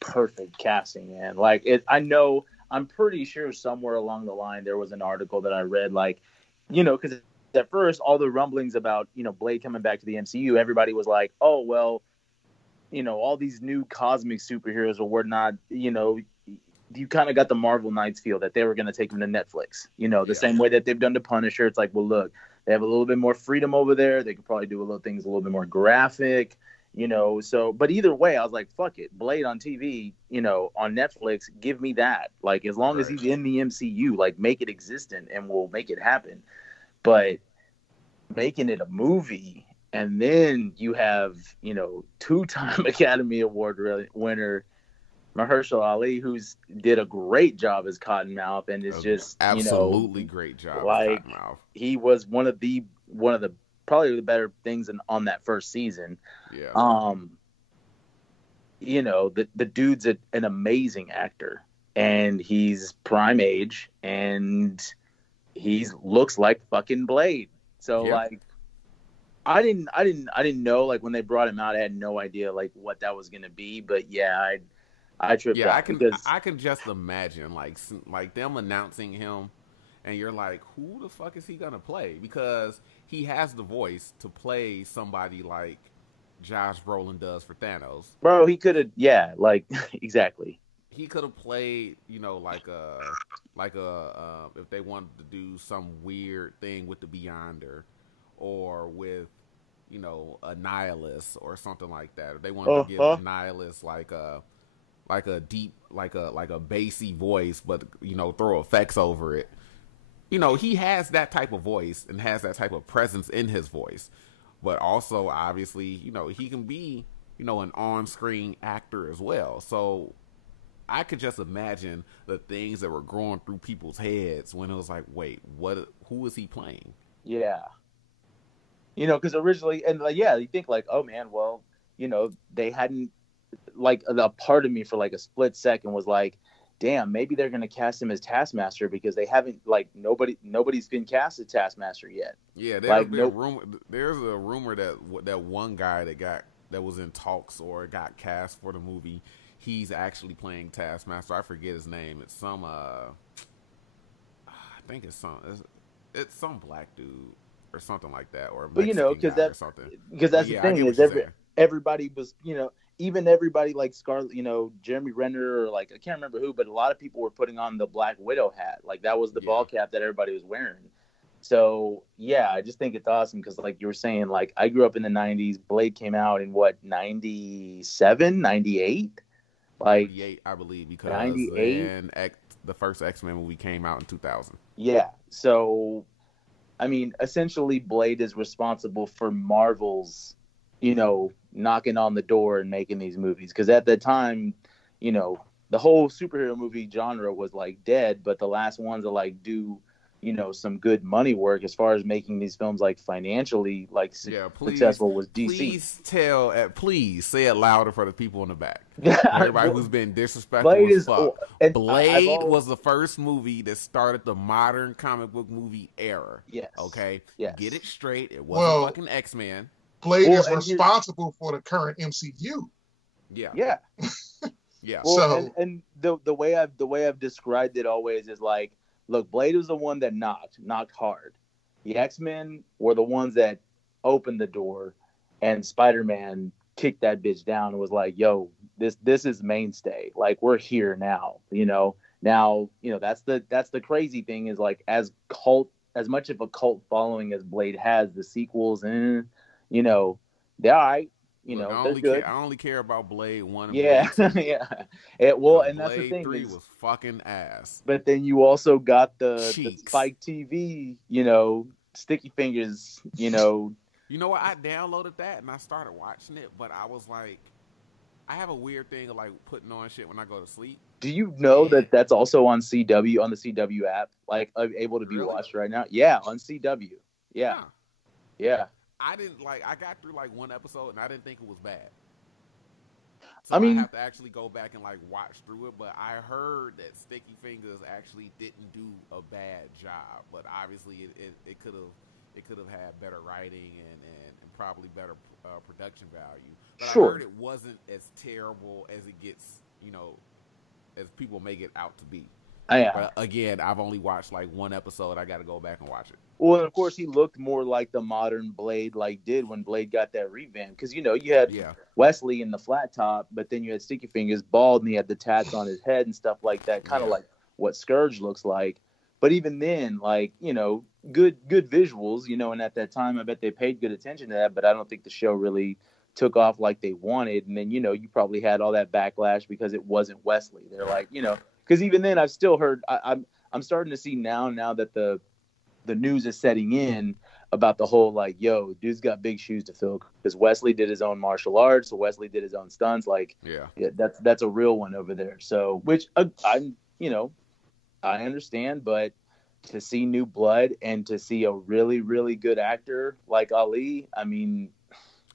perfect casting, man. Like, I'm pretty sure somewhere along the line there was an article that I read, like, you know, because at first all the rumblings about, you know, Blade coming back to the MCU, everybody was like, oh, well, you know, all these new cosmic superheroes or whatnot, you know, you kind of got the Marvel Knights feel that they were going to take them to Netflix, you know, the same way that they've done the Punisher. It's like, well, look, They have a little bit more freedom over there. They could probably do things a little bit more graphic, So, but either way, I was like, fuck it, Blade on TV, on Netflix, give me that. Like, as long as he's in the MCU, like, make it existent and we'll make it happen. But making it a movie, and then you have, two-time Academy Award winner Mahershala Ali, who's did a great job as Cottonmouth, and is just absolutely great job. Like, as Cottonmouth. He was one of the probably the better things on that first season. Yeah. The dude's an amazing actor, and he's prime age, and he looks like fucking Blade. So like, I didn't know, like, when they brought him out, I had no idea like what that was gonna be, but yeah, I tripped out. I can just imagine like them announcing him, and you're like, who the fuck is he gonna play? Because he has the voice to play somebody like Josh Brolin does for Thanos. Bro, he could have, like, exactly. He could have played, like if they wanted to do some weird thing with the Beyonder, or with, a Nihilist or something like that. If they wanted to give a Nihilist like a deep, like a bassy voice, but throw effects over it. He has that type of voice and has that type of presence in his voice, but also obviously, he can be, an on-screen actor as well. So I could just imagine the things that were going through people's heads when it was like, wait, who is he playing? Yeah. Because originally, and like, you think like, oh man, well, they hadn't, like, a part of me for like a split second was like, damn, maybe they're going to cast him as Taskmaster, because they haven't, like, nobody's been cast as Taskmaster yet. Yeah, there's a rumor that one guy that was in talks or got cast for the movie, he's actually playing Taskmaster. I forget his name. It's some I think it's some black dude or something like that, or Mexican guy or something. Because that's the thing is everybody was, even everybody like Scarlett, Jeremy Renner, or like, I can't remember who, but a lot of people were putting on the Black Widow hat. Like, that was the ball cap that everybody was wearing. So, yeah, I just think it's awesome because, like you were saying, like, I grew up in the 90s. Blade came out in, 97, 98? Like, 98, I believe, because 98? The first X-Men movie came out in 2000. Yeah, so, I mean, essentially, Blade is responsible for Marvel's, knocking on the door and making these movies. Because at the time, the whole superhero movie genre was, like, dead, but the last ones that, like, do, some good money work as far as making these films, like, financially, like, successful was DC. Please say it louder for the people in the back. Everybody who's been disrespectful as fuck. Blade was the first movie that started the modern comic book movie era. Yes. Okay? Yes. Get it straight. It wasn't fucking X-Men. Blade is responsible for the current MCU. Yeah. Yeah. Yeah. Well, so, and the way I've described it always is like, look, Blade was the one that knocked hard. The X-Men were the ones that opened the door, and Spider-Man kicked that bitch down and was like, yo, this is mainstay. Like, we're here now, Now, that's the crazy thing is, like, as much of a cult following as Blade has, the sequels, and they're all right. I only care about Blade 1 and Blade 2. Yeah. And Blade that's the thing. 3 was fucking ass. But then you also got the Spike TV, Sticky Fingers, You know what? I downloaded that and I started watching it, but I was like, I have a weird thing of, like, putting on shit when I go to sleep. Do you know that that's also on CW, on the CW app, like, able to be watched right now? Yeah, on CW. Yeah. Huh. Yeah. I got through like one episode and I didn't think it was bad. So I mean, I have to actually go back and, like, watch through it. But I heard that Sticky Fingers actually didn't do a bad job. But obviously it could have had better writing and probably better production value. But sure. I heard it wasn't as terrible as it gets, as people make it out to be. But again, I've only watched like one episode. I got to go back and watch it. Well, and of course, he looked more like the modern Blade, like, did when Blade got that revamp. Because, you had Wesley in the flat top, but then you had Sticky Fingers bald, and he had the tats on his head and stuff like that, kind of like what Scourge looks like. But even then, like, good visuals, you know, and at that time I bet they paid good attention to that, but I don't think the show really took off like they wanted. And then, you know, you probably had all that backlash because it wasn't Wesley. They're like, you know, because even then I've still heard I'm starting to see now that the news is setting in about the whole like, yo, dude's got big shoes to fill because Wesley did his own martial arts, so Wesley did his own stunts. Like, yeah, that's a real one over there. So, which I'm, you know, I understand, but to see new blood and to see a really, really good actor like Ali, I mean,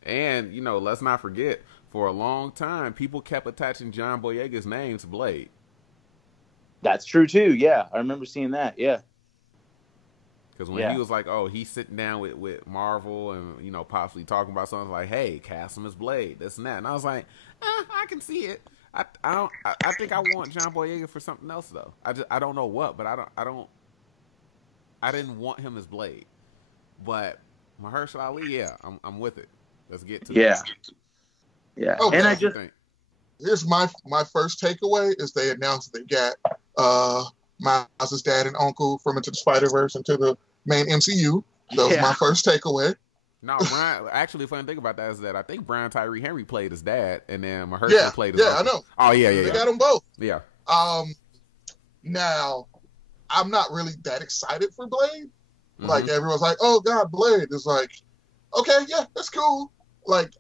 and you know, let's not forget, for a long time, people kept attaching John Boyega's name to Blade. That's true too. Yeah, I remember seeing that. Yeah. Because when he was like, oh, he's sitting down with Marvel and, you know, possibly talking about something like, hey, cast him as Blade, this and that. And I was like, I can see it. I think I want John Boyega for something else, though. I don't know what, but I didn't want him as Blade. But Mahershala Ali, yeah, I'm with it. Let's get to it. Yeah. Okay. And I just... Here's my first takeaway is they announced they got Miles' dad and uncle from Into the Spider-Verse into the main MCU. That was my first takeaway. No, Brian. Actually, the funny thing about that is that I think Brian Tyree Henry played his dad, and then Mahershala played his uncle. I know. Oh yeah. They got them both. Yeah. Now, I'm not really that excited for Blade. Mm-hmm. Like everyone's like, "Oh God, Blade!" It's like, okay, yeah, that's cool. Like,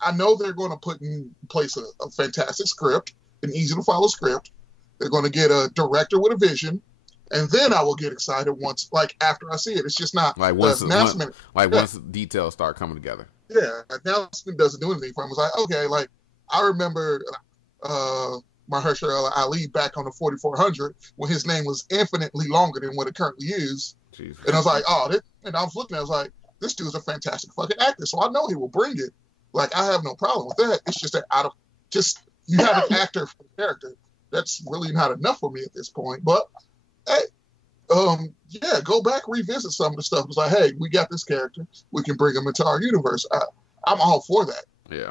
I know they're going to put in place a fantastic script, an easy to follow script. They're going to get a director with a vision, and then I will get excited once, like after I see it. It's just not like once announcement. Once details start coming together. Yeah, announcement doesn't do anything for me. It's like, okay, like I remember Mahershala Ali back on the 4400 when his name was infinitely longer than what it currently is. Jeez. And I was like, and I was looking at it, I was like, this dude's a fantastic fucking actor, so I know he will bring it. Like, I have no problem with that. It's just that you have an actor for the character. That's really not enough for me at this point. But, hey, go back, revisit some of the stuff. It's like, hey, we got this character. We can bring him into our universe. I'm all for that. Yeah.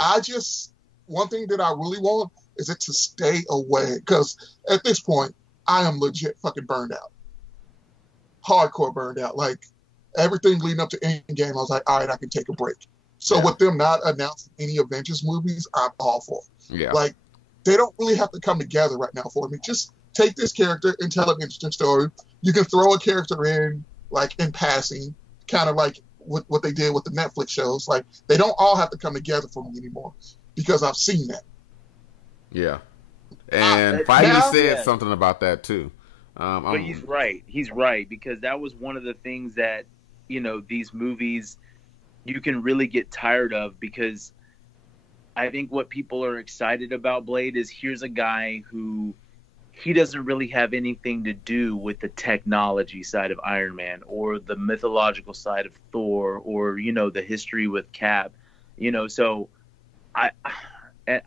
One thing that I really want is it to stay away. Because at this point, I am legit fucking burned out. Hardcore burned out. Like, everything leading up to Endgame, I was like, all right, I can take a break. So with them not announcing any Avengers movies, I'm all for it. Yeah. Like, they don't really have to come together right now for me. Just take this character and tell an interesting story. You can throw a character in, like, in passing, kind of like what they did with the Netflix shows. Like, they don't all have to come together for me anymore because I've seen that. Yeah. And Feige said something about that, too. But he's right. He's right, because that was one of the things that, you know, these movies you can really get tired of, because I think what people are excited about Blade is here's a guy who he doesn't really have anything to do with the technology side of Iron Man or the mythological side of Thor or, you know, the history with Cap, you know. So I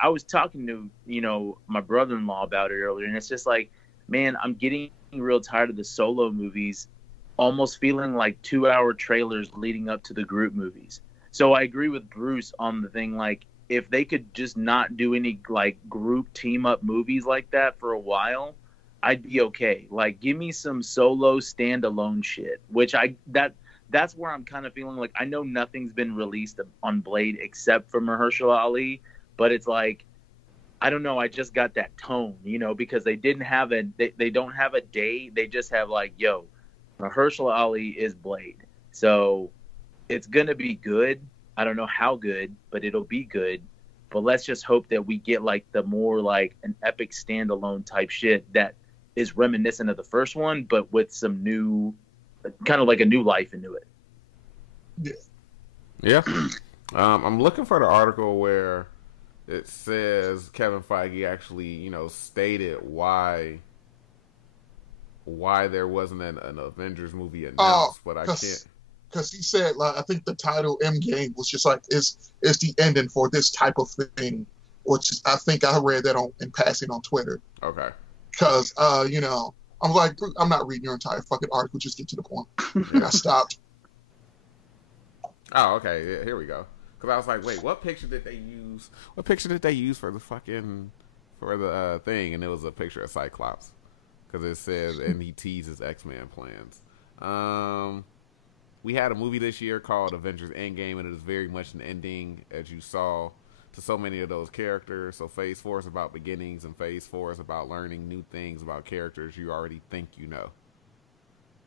was talking to, you know, my brother-in-law about it earlier, and it's just like, man, I'm getting real tired of the solo movies almost feeling like 2-hour trailers leading up to the group movies. So I agree with Bruce on the thing, like, if they could just not do any, like, group team-up movies like that for a while, I'd be okay. Like, give me some solo standalone shit, which that's where I'm kind of feeling like, I know nothing's been released on Blade except for Mahershala Ali, but it's like, I don't know, I just got that tone, you know, because they don't have a day, they just have like, yo, Mahershala Ali is Blade. So it's going to be good. I don't know how good, but it'll be good. But let's just hope that we get like the more like an epic standalone type shit that is reminiscent of the first one, but with some new, kind of like a new life into it. Yeah. I'm looking for the article where it says Kevin Feige actually, you know, stated why there wasn't an Avengers movie announced, but I can't. Because he said, like, I think the title Endgame was just like, is the ending for this type of thing, which is, I think I read that in passing on Twitter. Okay. Because, you know, I'm like, I'm not reading your entire fucking article, just get to the point. And I stopped. Oh, okay. Yeah, here we go. Because I was like, wait, what picture did they use? What picture did they use for the thing? And it was a picture of Cyclops. Because it says, and he teases X-Men plans. we had a movie this year called Avengers Endgame, and it is very much an ending, as you saw, to so many of those characters. So Phase 4 is about beginnings, and Phase 4 is about learning new things about characters you already think you know.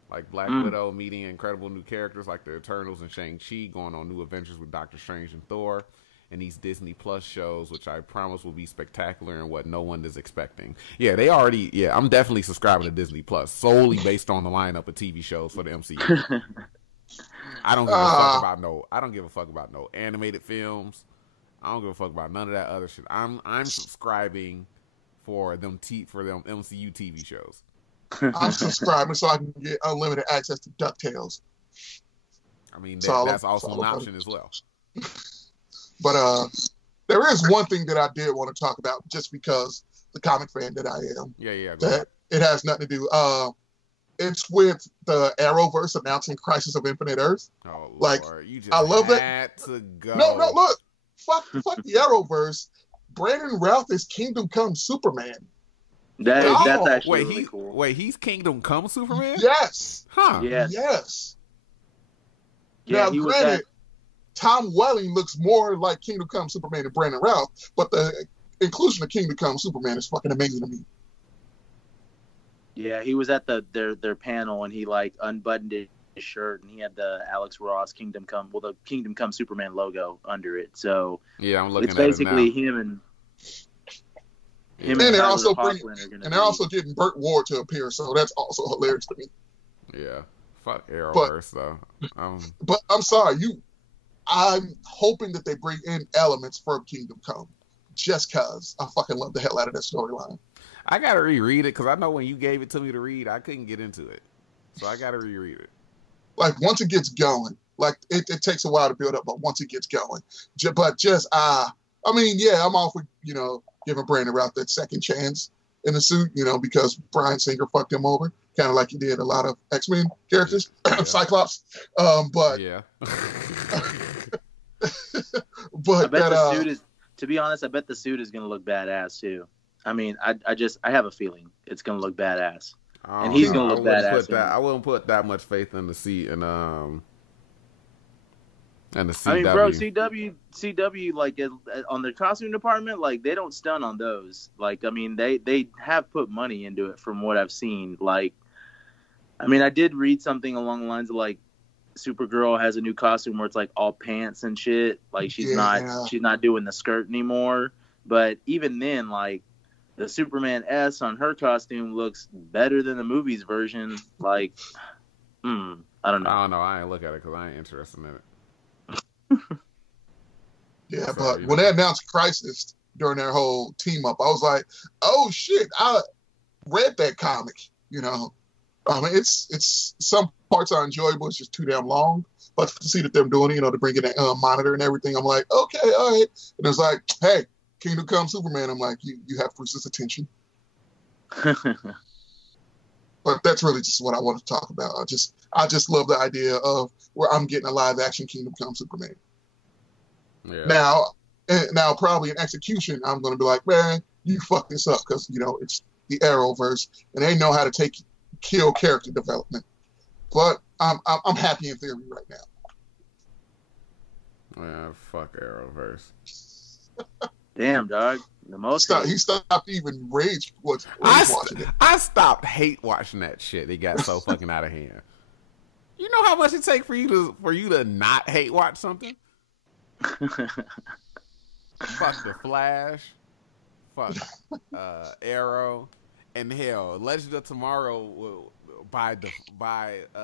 Like Black Widow meeting incredible new characters like the Eternals and Shang-Chi, going on new adventures with Doctor Strange and Thor, and these Disney Plus shows, which I promise will be spectacular and what no one is expecting. Yeah, I'm definitely subscribing to Disney Plus solely based on the lineup of TV shows for the MCU. I don't give a fuck about no animated films. I don't give a fuck about none of that other shit. I'm subscribing for them MCU TV shows. I'm subscribing so I can get unlimited access to DuckTales. I mean, that's also an option as well. But there is one thing that I did want to talk about, just because the comic fan that I am. Yeah. That it has nothing to do. It's with the Arrowverse announcing Crisis of Infinite Earth. Oh, like, Lord. You just I love had that. to go. No, look. Fuck the Arrowverse. Brandon Routh is Kingdom Come Superman. That's actually really cool. Wait, he's Kingdom Come Superman? Yes. Huh. Yes. Yeah, now, granted, Tom Welling looks more like Kingdom Come Superman than Brandon Routh, but the inclusion of Kingdom Come Superman is fucking amazing to me. Yeah, he was at their panel, and he like unbuttoned his shirt, and he had the Alex Ross the Kingdom Come Superman logo under it. So yeah, I'm looking it's at basically it now. him and they're also getting Burt Ward to appear, so that's also hilarious to me. Yeah, fuck Arrowverse though. But I'm sorry, I'm hoping that they bring in elements from Kingdom Come, just cause I fucking love the hell out of that storyline. I gotta reread it because I know when you gave it to me to read, I couldn't get into it, so I gotta reread it. Like once it gets going, like it takes a while to build up, but once it gets going, I'm all for giving Brandon Routh that second chance in the suit, because Bryan Singer fucked him over, kind of like he did a lot of X-Men characters, yeah. Cyclops. But yeah. But I bet the suit is. To be honest, I bet the suit is gonna look badass too. I mean, I have a feeling it's gonna look badass, and he's gonna look badass. I wouldn't put that much faith in the C and the CW. I mean, bro, CW like on their costume department, like they don't stun on those. Like, I mean, they have put money into it from what I've seen. Like, I mean, I did read something along the lines of like Supergirl has a new costume where it's like all pants and shit. Like she's not doing the skirt anymore. But even then, like the Superman S on her costume looks better than the movie's version. Like, I don't know. I ain't look at it because I ain't interested in it. Yeah, but when they announced Crisis during their whole team up, I was like, oh shit, I read that comic, I mean, it's some parts are enjoyable, it's just too damn long. But to see that they're doing it, to bring in that monitor and everything, I'm like, okay, all right. And it's like, hey, Kingdom Come Superman, I'm like, you have Bruce's attention. But that's really just what I want to talk about. I just love the idea of where I'm getting a live action Kingdom Come Superman. Yeah. Now probably in execution, I'm going to be like, man, you fucked this up because it's the Arrowverse and they know how to kill character development. But I'm happy in theory right now. Yeah, fuck Arrowverse. Damn, dog. He stopped even rage watching it. I stopped hate watching that shit. It got so fucking out of hand. You know how much it takes for you to not hate watch something? Fuck the Flash. Fuck Arrow. And hell, Legend of Tomorrow by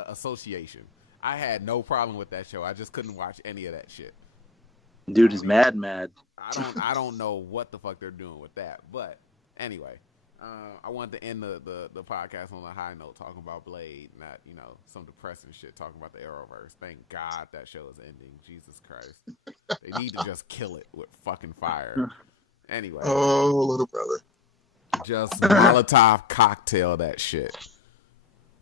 association. I had no problem with that show. I just couldn't watch any of that shit. Dude is mad. I don't know what the fuck they're doing with that. But anyway, I wanted to end the podcast on a high note, talking about Blade, not some depressing shit, talking about the Arrowverse. Thank God that show is ending. Jesus Christ, they need to just kill it with fucking fire. Anyway, oh little brother, just Molotov cocktail that shit.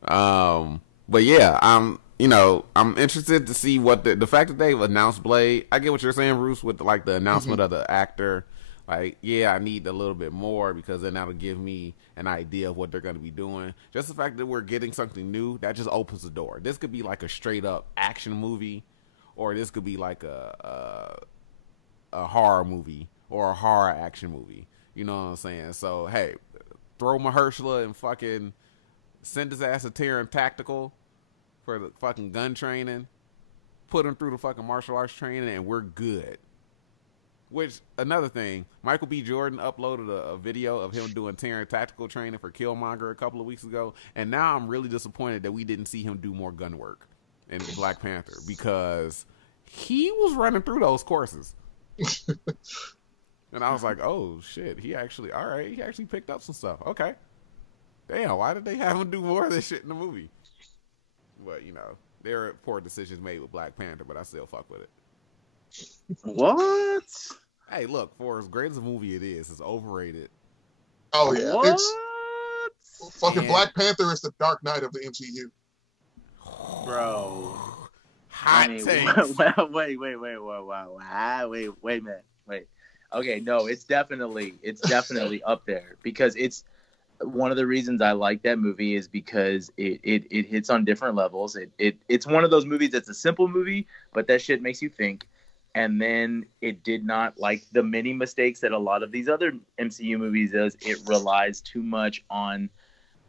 But yeah, I'm interested to see what the fact that they've announced Blade. I get what you're saying, Bruce, with like the announcement of the actor. Like, yeah, I need a little bit more because then that'll give me an idea of what they're going to be doing. Just the fact that we're getting something new, that just opens the door. This could be like a straight up action movie, or this could be like a horror movie or a horror action movie. You know what I'm saying? So, hey, throw Mahershala and fucking send his ass to Terran Tactical for the fucking gun training. Put him through the fucking martial arts training, and we're good. Which, another thing, Michael B. Jordan uploaded a video of him doing Terran Tactical training for Killmonger a couple of weeks ago, and now I'm really disappointed that we didn't see him do more gun work in Black Panther, because he was running through those courses. And I was like, oh, shit, he actually picked up some stuff. Okay. Damn, why did they have him do more of this shit in the movie? But, you know, there are poor decisions made with Black Panther, but I still fuck with it. What? Hey, look, for as great as a movie it is, it's overrated. Oh yeah, What? it's fucking Black Panther is the Dark Knight of the MCU, Bro. Hot Wait, takes. wait a minute. Wait. Okay, no, it's definitely up there, because it's one of the reasons I like that movie is because it hits on different levels. It's one of those movies that's a simple movie, but that shit makes you think. And then it did not, like the many mistakes that a lot of these other MCU movies does, it relies too much on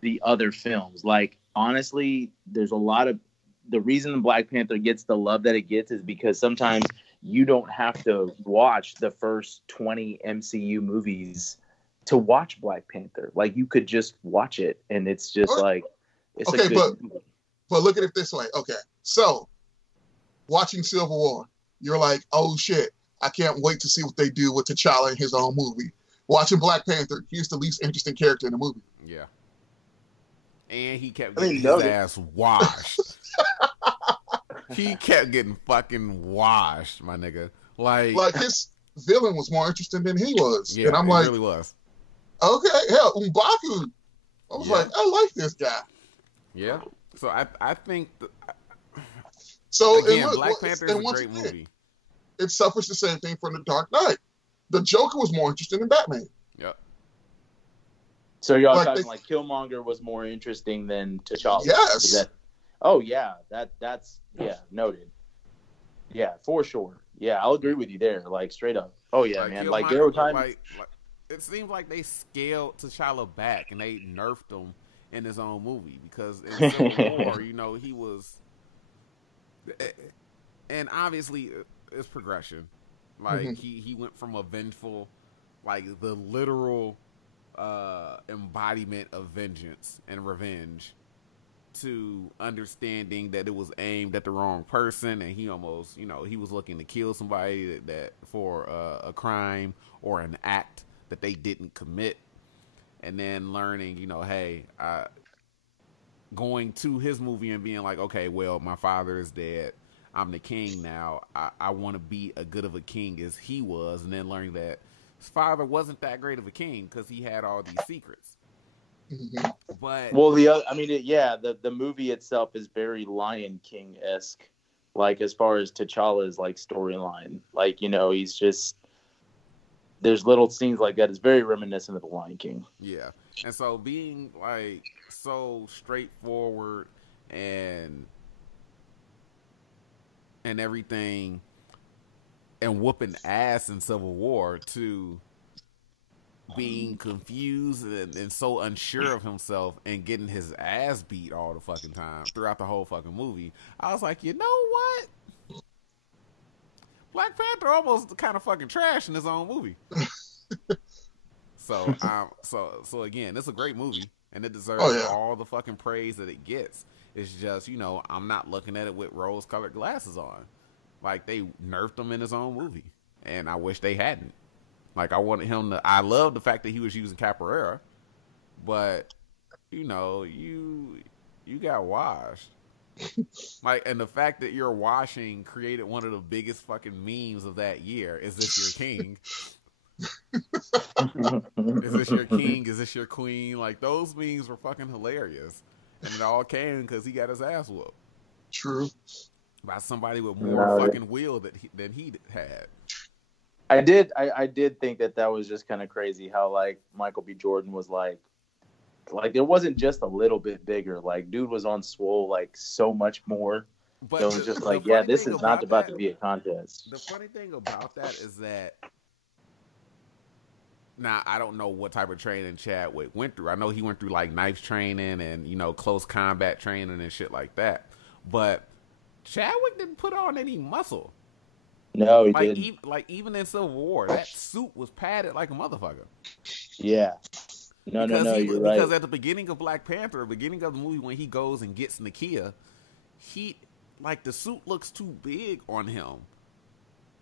the other films. Like, honestly, there's a lot of, the reason Black Panther gets the love that it gets is because sometimes you don't have to watch the first 20 MCU movies to watch Black Panther. Like, you could just watch it, and it's just like, it's okay, a good movie. But look at it this way. Okay, so watching Civil War, you're like, oh shit, I can't wait to see what they do with T'Challa in his own movie. Watching Black Panther, he's the least interesting character in the movie. Yeah. And he kept getting his ass washed. He kept getting fucking washed, my nigga. Like his villain was more interesting than he was. Yeah, and I'm it like, really was. Okay, hell, M'Baku. I was like, I like this guy. Yeah. So I think so again, Black Panther is a great movie. It suffers the same thing from The Dark Knight. The Joker was more interesting than Batman. Yep. So y'all talking like Killmonger was more interesting than T'Challa? Yes. Oh yeah, that's noted. Yeah, for sure. Yeah, I'll agree with you there. Like, straight up. Oh yeah, man. Killmonger, like there were times. Like, it seems like they scaled T'Challa back and they nerfed him in his own movie, because in Civil War, you know, he was, and obviously it's progression. Like he went from a vengeful, like the literal embodiment of vengeance and revenge, to understanding that it was aimed at the wrong person, and he almost, you know, he was looking to kill somebody that for a crime or an act that they didn't commit, and then learning, you know, hey, going to his movie and being like, okay, well, my father is dead, I'm the king now, I want to be a good of a king as he was, and then learning that his father wasn't that great of a king because he had all these secrets. But well, the movie itself is very Lion King-esque, like as far as T'Challa's like storyline. Like, you know, he's just, there's little scenes like that. It's very reminiscent of the Lion King. Yeah, and so being like so straightforward and everything, and whooping ass in Civil War, to being confused and so unsure of himself and getting his ass beat all the fucking time throughout the whole fucking movie, I was like, you know what? Black Panther almost kind of fucking trash in his own movie. So again, it's a great movie, and it deserves all the fucking praise that it gets. It's just, you know, I'm not looking at it with rose-colored glasses on. Like, they nerfed him in his own movie, and I wish they hadn't. Like, I wanted him to, I love the fact that he was using capoeira, but, you know, you got washed. Like, and the fact that you're washing created one of the biggest fucking memes of that year. Is this your king? Is this your king? Is this your queen? Like, those memes were fucking hilarious. And it all came because he got his ass whooped. True. By somebody with more fucking will than he had. I did think that was just kind of crazy how like Michael B. Jordan was like it wasn't just a little bit bigger. Like dude was on swole like so much more. But it was just like, yeah, this is not about to be a contest. The funny thing about that is that now I don't know what type of training Chadwick went through. I know he went through like knife training and close combat training and shit like that. But Chadwick didn't put on any muscle. No, he didn't. Even in Civil War, that suit was padded like a motherfucker. Yeah. No, you're right. Because at the beginning of Black Panther, beginning of the movie, when he goes and gets Nakia, the suit looks too big on him.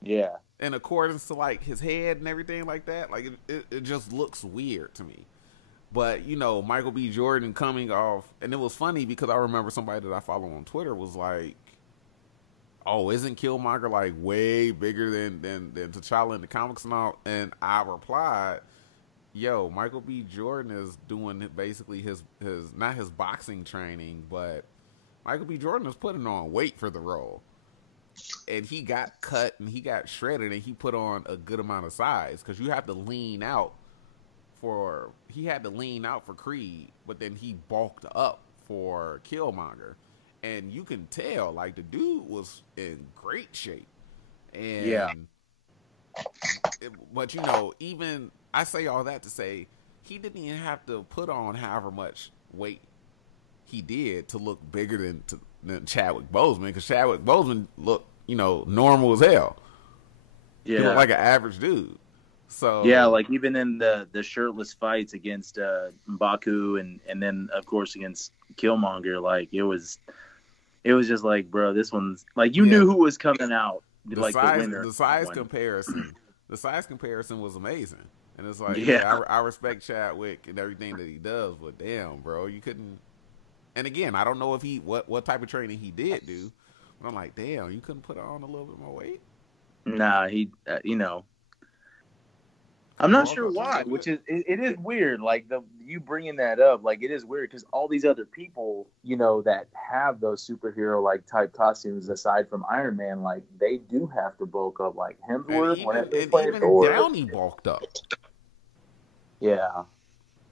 Yeah. In accordance to like his head and everything like that, like it just looks weird to me. But Michael B. Jordan coming off, and it was funny because I remember somebody that I follow on Twitter was like, "Oh, isn't Killmonger like way bigger than T'Challa in the comics and all?" And I replied, "Yo, Michael B. Jordan is doing basically his not his boxing training, but Michael B. Jordan is putting on weight for the role." And he got cut and he got shredded and he put on a good amount of size because you have to lean out he had to lean out for Creed, but then he bulked up for Killmonger. And you can tell, like, the dude was in great shape. And, yeah. But, even, I say all that to say, he didn't even have to put on however much weight he did to look bigger than Chadwick Boseman, because Chadwick Boseman looked, normal as hell. Yeah. He looked like an average dude. So yeah, like even in the shirtless fights against M'Baku and then of course against Killmonger, like it was just like, bro, this one's like you knew who was coming out, the winner. The size comparison was amazing, and it's like, I respect Chadwick and everything that he does, but damn, bro, you couldn't. And again, I don't know if what type of training he did do, but I'm like, damn, you couldn't put on a little bit more weight. Nah, he, I'm not sure why, which is it is weird. Like you bringing that up, like it is weird because all these other people, that have those superhero like type costumes aside from Iron Man, like they do have to bulk up. Like Hemsworth, even Downey bulked up. Yeah,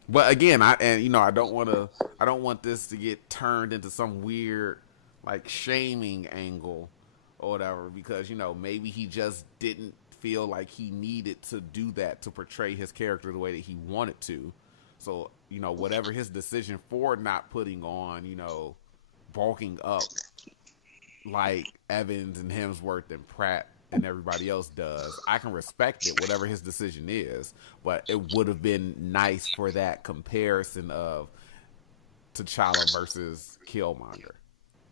but again, I don't want this to get turned into some weird like shaming angle or whatever, because maybe he just didn't feel like he needed to do that to portray his character the way that he wanted to. So, whatever his decision for not putting on, bulking up like Evans and Hemsworth and Pratt and everybody else does, I can respect it, whatever his decision is. But it would have been nice for that comparison of T'Challa versus Killmonger.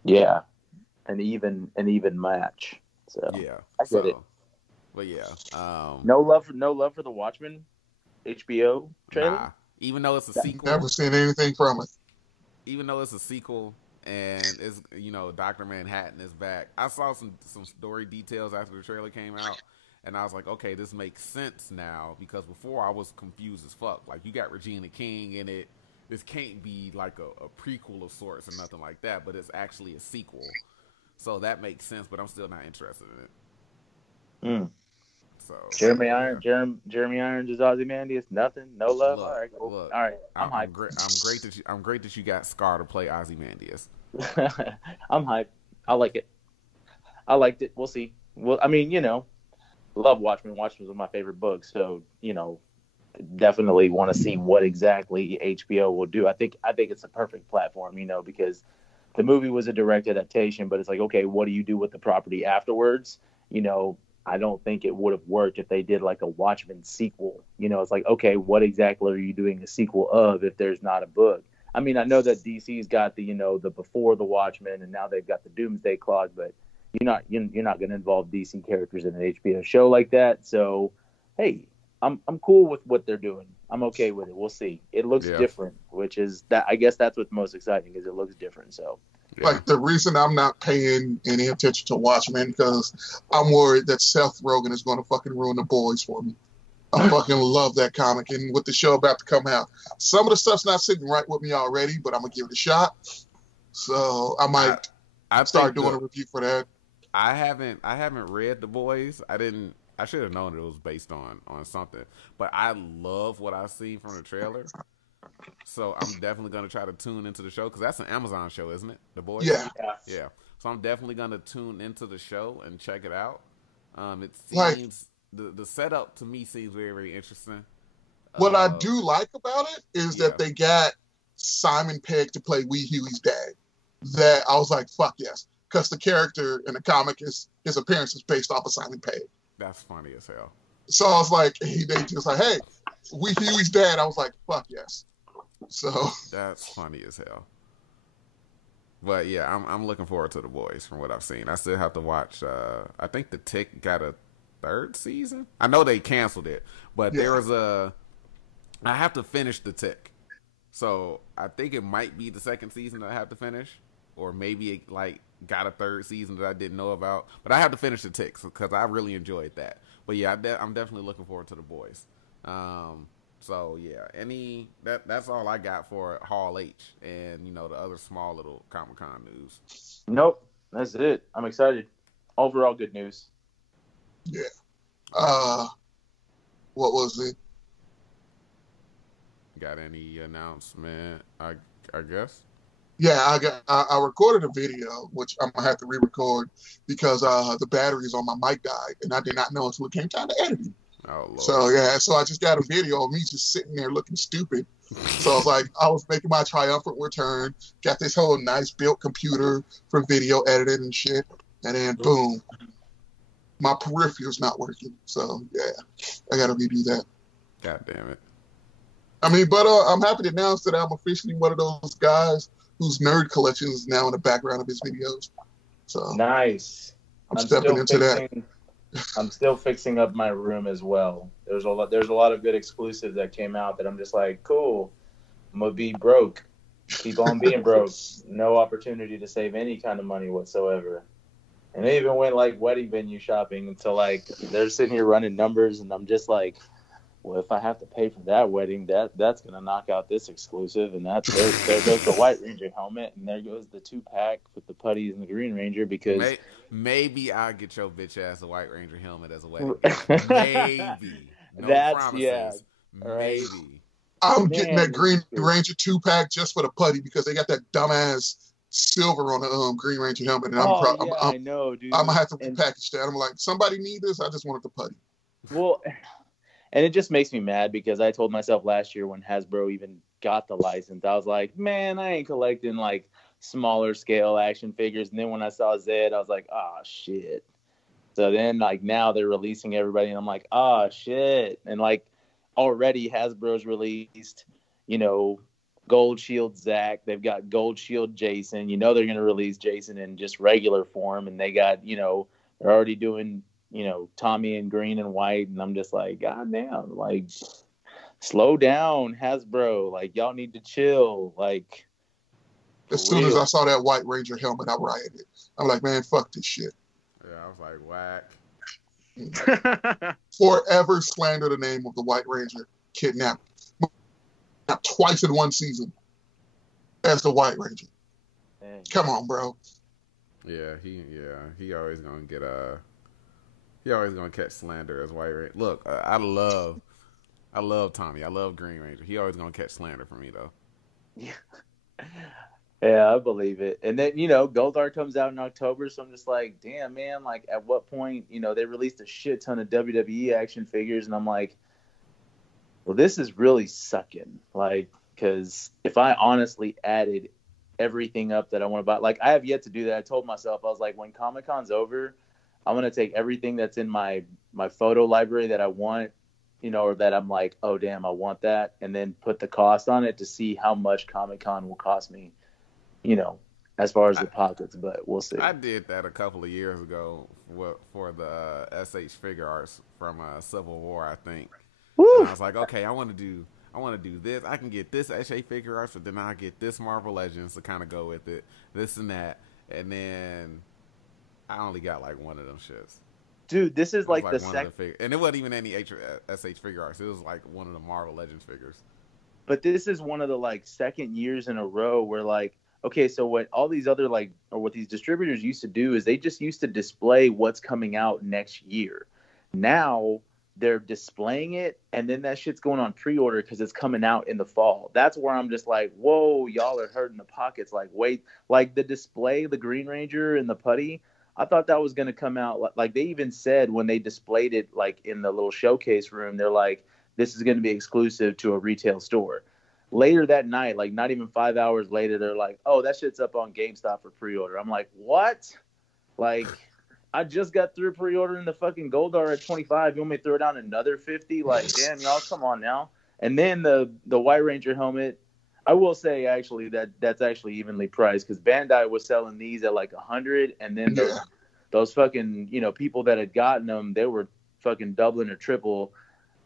Yeah. An even match. So yeah. I get it. But yeah, no love for the Watchmen HBO trailer. Nah. Even though it's a sequel, never seen anything from it. Even though it's a sequel and it's Dr. Manhattan is back, I saw some story details after the trailer came out, and I was like, okay, this makes sense now, because before I was confused as fuck. Like, you got Regina King in it. This can't be like a prequel of sorts or nothing like that, but it's actually a sequel, so that makes sense. But I'm still not interested in it. So Jeremy Irons is Ozymandias. Nothing, no love. Look, all right, cool. Look, all right. I'm great that you got Scar to play Ozymandias. I'm hyped. I like it. I liked it. We'll see. Well, I mean, love Watchmen. Watchmen was my favorite book, so definitely want to see what exactly HBO will do. I think it's a perfect platform, because the movie was a direct adaptation, but it's like, okay, what do you do with the property afterwards? I don't think it would have worked if they did like a Watchmen sequel. It's like, okay, what exactly are you doing a sequel of if there's not a book? I mean, I know that DC's got the, the before the Watchmen, and now they've got the Doomsday Clock, but you're not going to involve DC characters in an HBO show like that. So, hey, I'm cool with what they're doing. I'm okay with it. We'll see. It looks different, which is that. I guess that's what's most exciting, is it looks different. So. Yeah. Like, the reason I'm not paying any attention to Watchmen, because I'm worried that Seth Rogen is going to fucking ruin The Boys for me. I fucking love that comic, and with the show about to come out, some of the stuff's not sitting right with me already, but I'm going to give it a shot. So I might start doing a review for that. I haven't read The Boys. I didn't I should have known it was based on something. But I love what I see from the trailer. So I'm definitely going to try to tune into the show because that's an Amazon show, isn't it? The Boys? Yeah. Yeah. So I'm definitely going to tune into the show and check it out. It Like, seems, the setup to me seems very, very interesting. what I do like about it is Yeah. that they got Simon Pegg to play Wee Huey's dad. That I was like, fuck yes. Because the character in the comic, his appearance is based off of Simon Pegg. That's funny as hell. So I was like, they just like, hey, Wee Huey's dad. I was like, fuck yes. So That's funny as hell. But yeah, I'm looking forward to The Boys from what I've seen. I still have to watch. I think The Tick got a 3rd season. I know they canceled it, but there was I have to finish The Tick, so I think it might be the 2nd season that I have to finish, or maybe it like got a 3rd season that I didn't know about. But I have to finish The Tick because I really enjoyed that. But yeah, I'm definitely looking forward to The Boys. So yeah, that's all I got for Hall H and the other small little Comic-Con news. Nope, that's it. I'm excited. Overall, good news. yeah. What was it? Got any announcement? I guess. Yeah, I recorded a video, which I'm gonna have to re-record because the batteries on my mic died, and I did not know until it came time to editing. Oh Lord. So I just got a video of me just sitting there looking stupid. So I was like, I was making my triumphant return, got this whole nice built computer for video editing and shit, and then boom, my peripheral's not working. So yeah, I gotta redo that. God damn it. I mean, but I'm happy to announce that I'm officially one of those guys whose nerd collection is now in the background of his videos. So nice. I'm stepping into that. I'm still fixing up my room as well. There's a lot of good exclusives that came out that I'm just like, cool. I'm gonna be broke. Keep on being broke. No opportunity to save any kind of money whatsoever. And they even went like wedding venue shopping until like they're sitting here running numbers, and I'm just like, well, if I have to pay for that wedding, that's gonna knock out this exclusive, and there goes the White Ranger helmet, and there goes the 2-pack with the putties and the Green Ranger. Because maybe I'll get your bitch ass a White Ranger helmet as a wedding gift. Maybe. No promises. Yeah. Maybe. I'm getting that Green Ranger 2-pack just for the putty because they got that dumbass silver on the Green Ranger helmet, and I know, dude. I'm gonna have to repackage that. I'm like, somebody need this? I just wanted the putty. Well. And it just makes me mad because I told myself last year when Hasbro even got the license, I was like, man, I ain't collecting like smaller scale action figures. And then when I saw Zed, I was like, oh, shit. So then like now they're releasing everybody and I'm like, oh, shit. And like already Hasbro's released, Gold Shield Zach. They've got Gold Shield Jason. They're going to release Jason in just regular form. And they got, they're already doing Tommy in green and white, and I'm just like, God damn, like, slow down, Hasbro. Like, y'all need to chill. Like, as soon as I saw that White Ranger helmet, I rioted. I'm like, man, fuck this shit. Yeah, I was like, whack. Forever slander the name of the White Ranger kidnapped twice in one season as the White Ranger. Dang. Come on, bro. Yeah, he always gonna get He always gonna catch slander as White Ranger. Look, I love Tommy. I love Green Ranger. He always gonna catch slander from me though. Yeah, I believe it. And then Goldar comes out in October, so I'm just like, damn, man. Like, at what point they released a shit ton of WWE action figures, and I'm like, well, this is really sucking. Like, because if I honestly added everything up that I want to buy, like I have yet to do that. I told myself I was like, when Comic-Con's over, I'm going to take everything that's in my photo library that I want, or that I'm like, oh, damn, I want that, and then put the cost on it to see how much Comic-Con will cost me, as far as the pockets, but we'll see. I did that a couple of years ago for the SH figure arts from Civil War, I think. And I was like, okay, I want to do this. I can get this SH figure arts, but then I'll get this Marvel Legends to kind of go with it, this and that, and then I only got like one of them shits. Dude, this is like the second, and it wasn't even any SH figure arts. It was like one of the Marvel Legends figures. But this is one of the like second years in a row where like, okay, so what all these other what these distributors used to do is they just used to display what's coming out next year. Now they're displaying it, and then that shit's going on pre-order because it's coming out in the fall. That's where I'm just like, whoa, y'all are hurting the pockets. Like, wait, like the display, the Green Ranger and the putty, I thought that was going to come out. Like they even said when they displayed it, like in the little showcase room, they're like, this is going to be exclusive to a retail store. Later that night, like not even 5 hours later, they're like, oh, that shit's up on GameStop for pre-order. I'm like, what? Like, I just got through pre-ordering the fucking Goldar at 25. You want me to throw down another 50? Like, damn, y'all, come on now. And then the White Ranger helmet, I will say actually that's actually evenly priced because Bandai was selling these at like 100, and then those fucking people that had gotten them, they were fucking doubling or triple.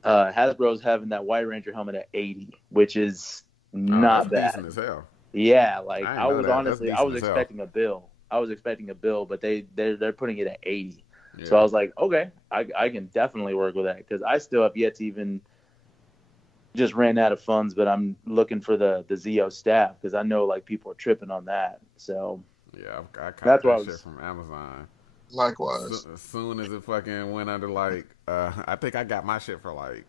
Hasbro's having that White Ranger helmet at 80, which is not bad. Decent as hell. Yeah, like I was expecting a bill. But they're putting it at 80. Yeah. So I was like, okay, I can definitely work with that because I still have yet to even just ran out of funds, but I'm looking for the Zeo staff because I know like people are tripping on that. So yeah, I caught that shit from Amazon. Likewise. As soon as it fucking went under like, I think I got my shit for like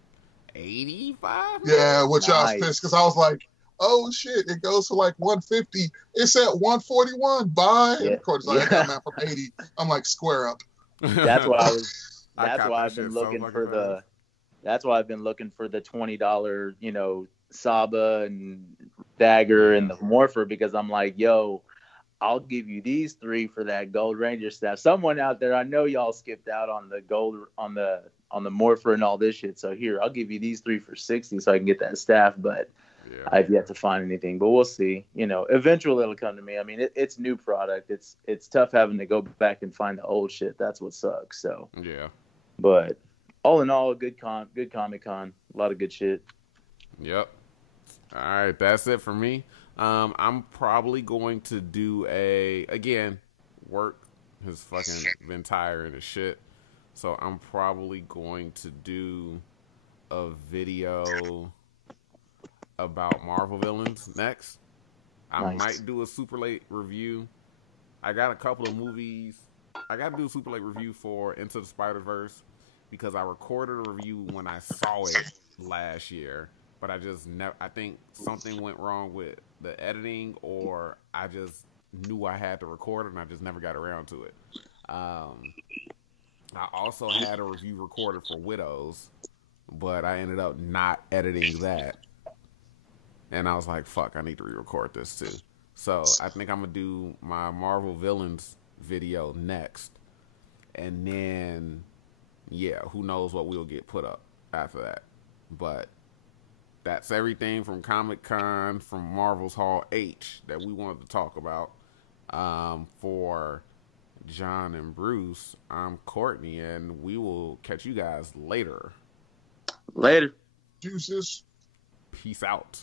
85. Yeah, which I was pissed because I was like, oh shit, it goes for like 150. It's at 141. Buy. Yeah. Of course, I got that from 80. I'm like, square up. That's why I've been looking for the $20, Saba and Dagger and the Morpher because I'm like, yo, I'll give you these 3 for that Gold Ranger staff. Someone out there, I know y'all skipped out on the gold on the Morpher and all this shit. So here, I'll give you these 3 for 60 so I can get that staff, but yeah. I've yet to find anything, but we'll see. Eventually it'll come to me. I mean, it's new product. It's tough having to go back and find the old shit. That's what sucks. So yeah. But all in all, good Comic-Con. A lot of good shit. Yep. All right, that's it for me. I'm probably going to do work has fucking been tired of shit. So I'm probably going to do a video about Marvel villains next. I might do a super late review. I got a couple of movies. I got to do a super late review for Into the Spider-Verse because I recorded a review when I saw it last year, but I just never. I think something went wrong with the editing, or I just knew I had to record it and I just never got around to it. I also had a review recorded for Widows, but I ended up not editing that. And I was like, fuck, I need to re-record this too. So I think I'm going to do my Marvel Villains video next. And then, yeah, who knows what we'll get put up after that. But that's everything from Comic-Con, from Marvel's Hall H that we wanted to talk about. For John and Bruce, I'm Courtney, and we will catch you guys later. Later. Deuces. Peace out.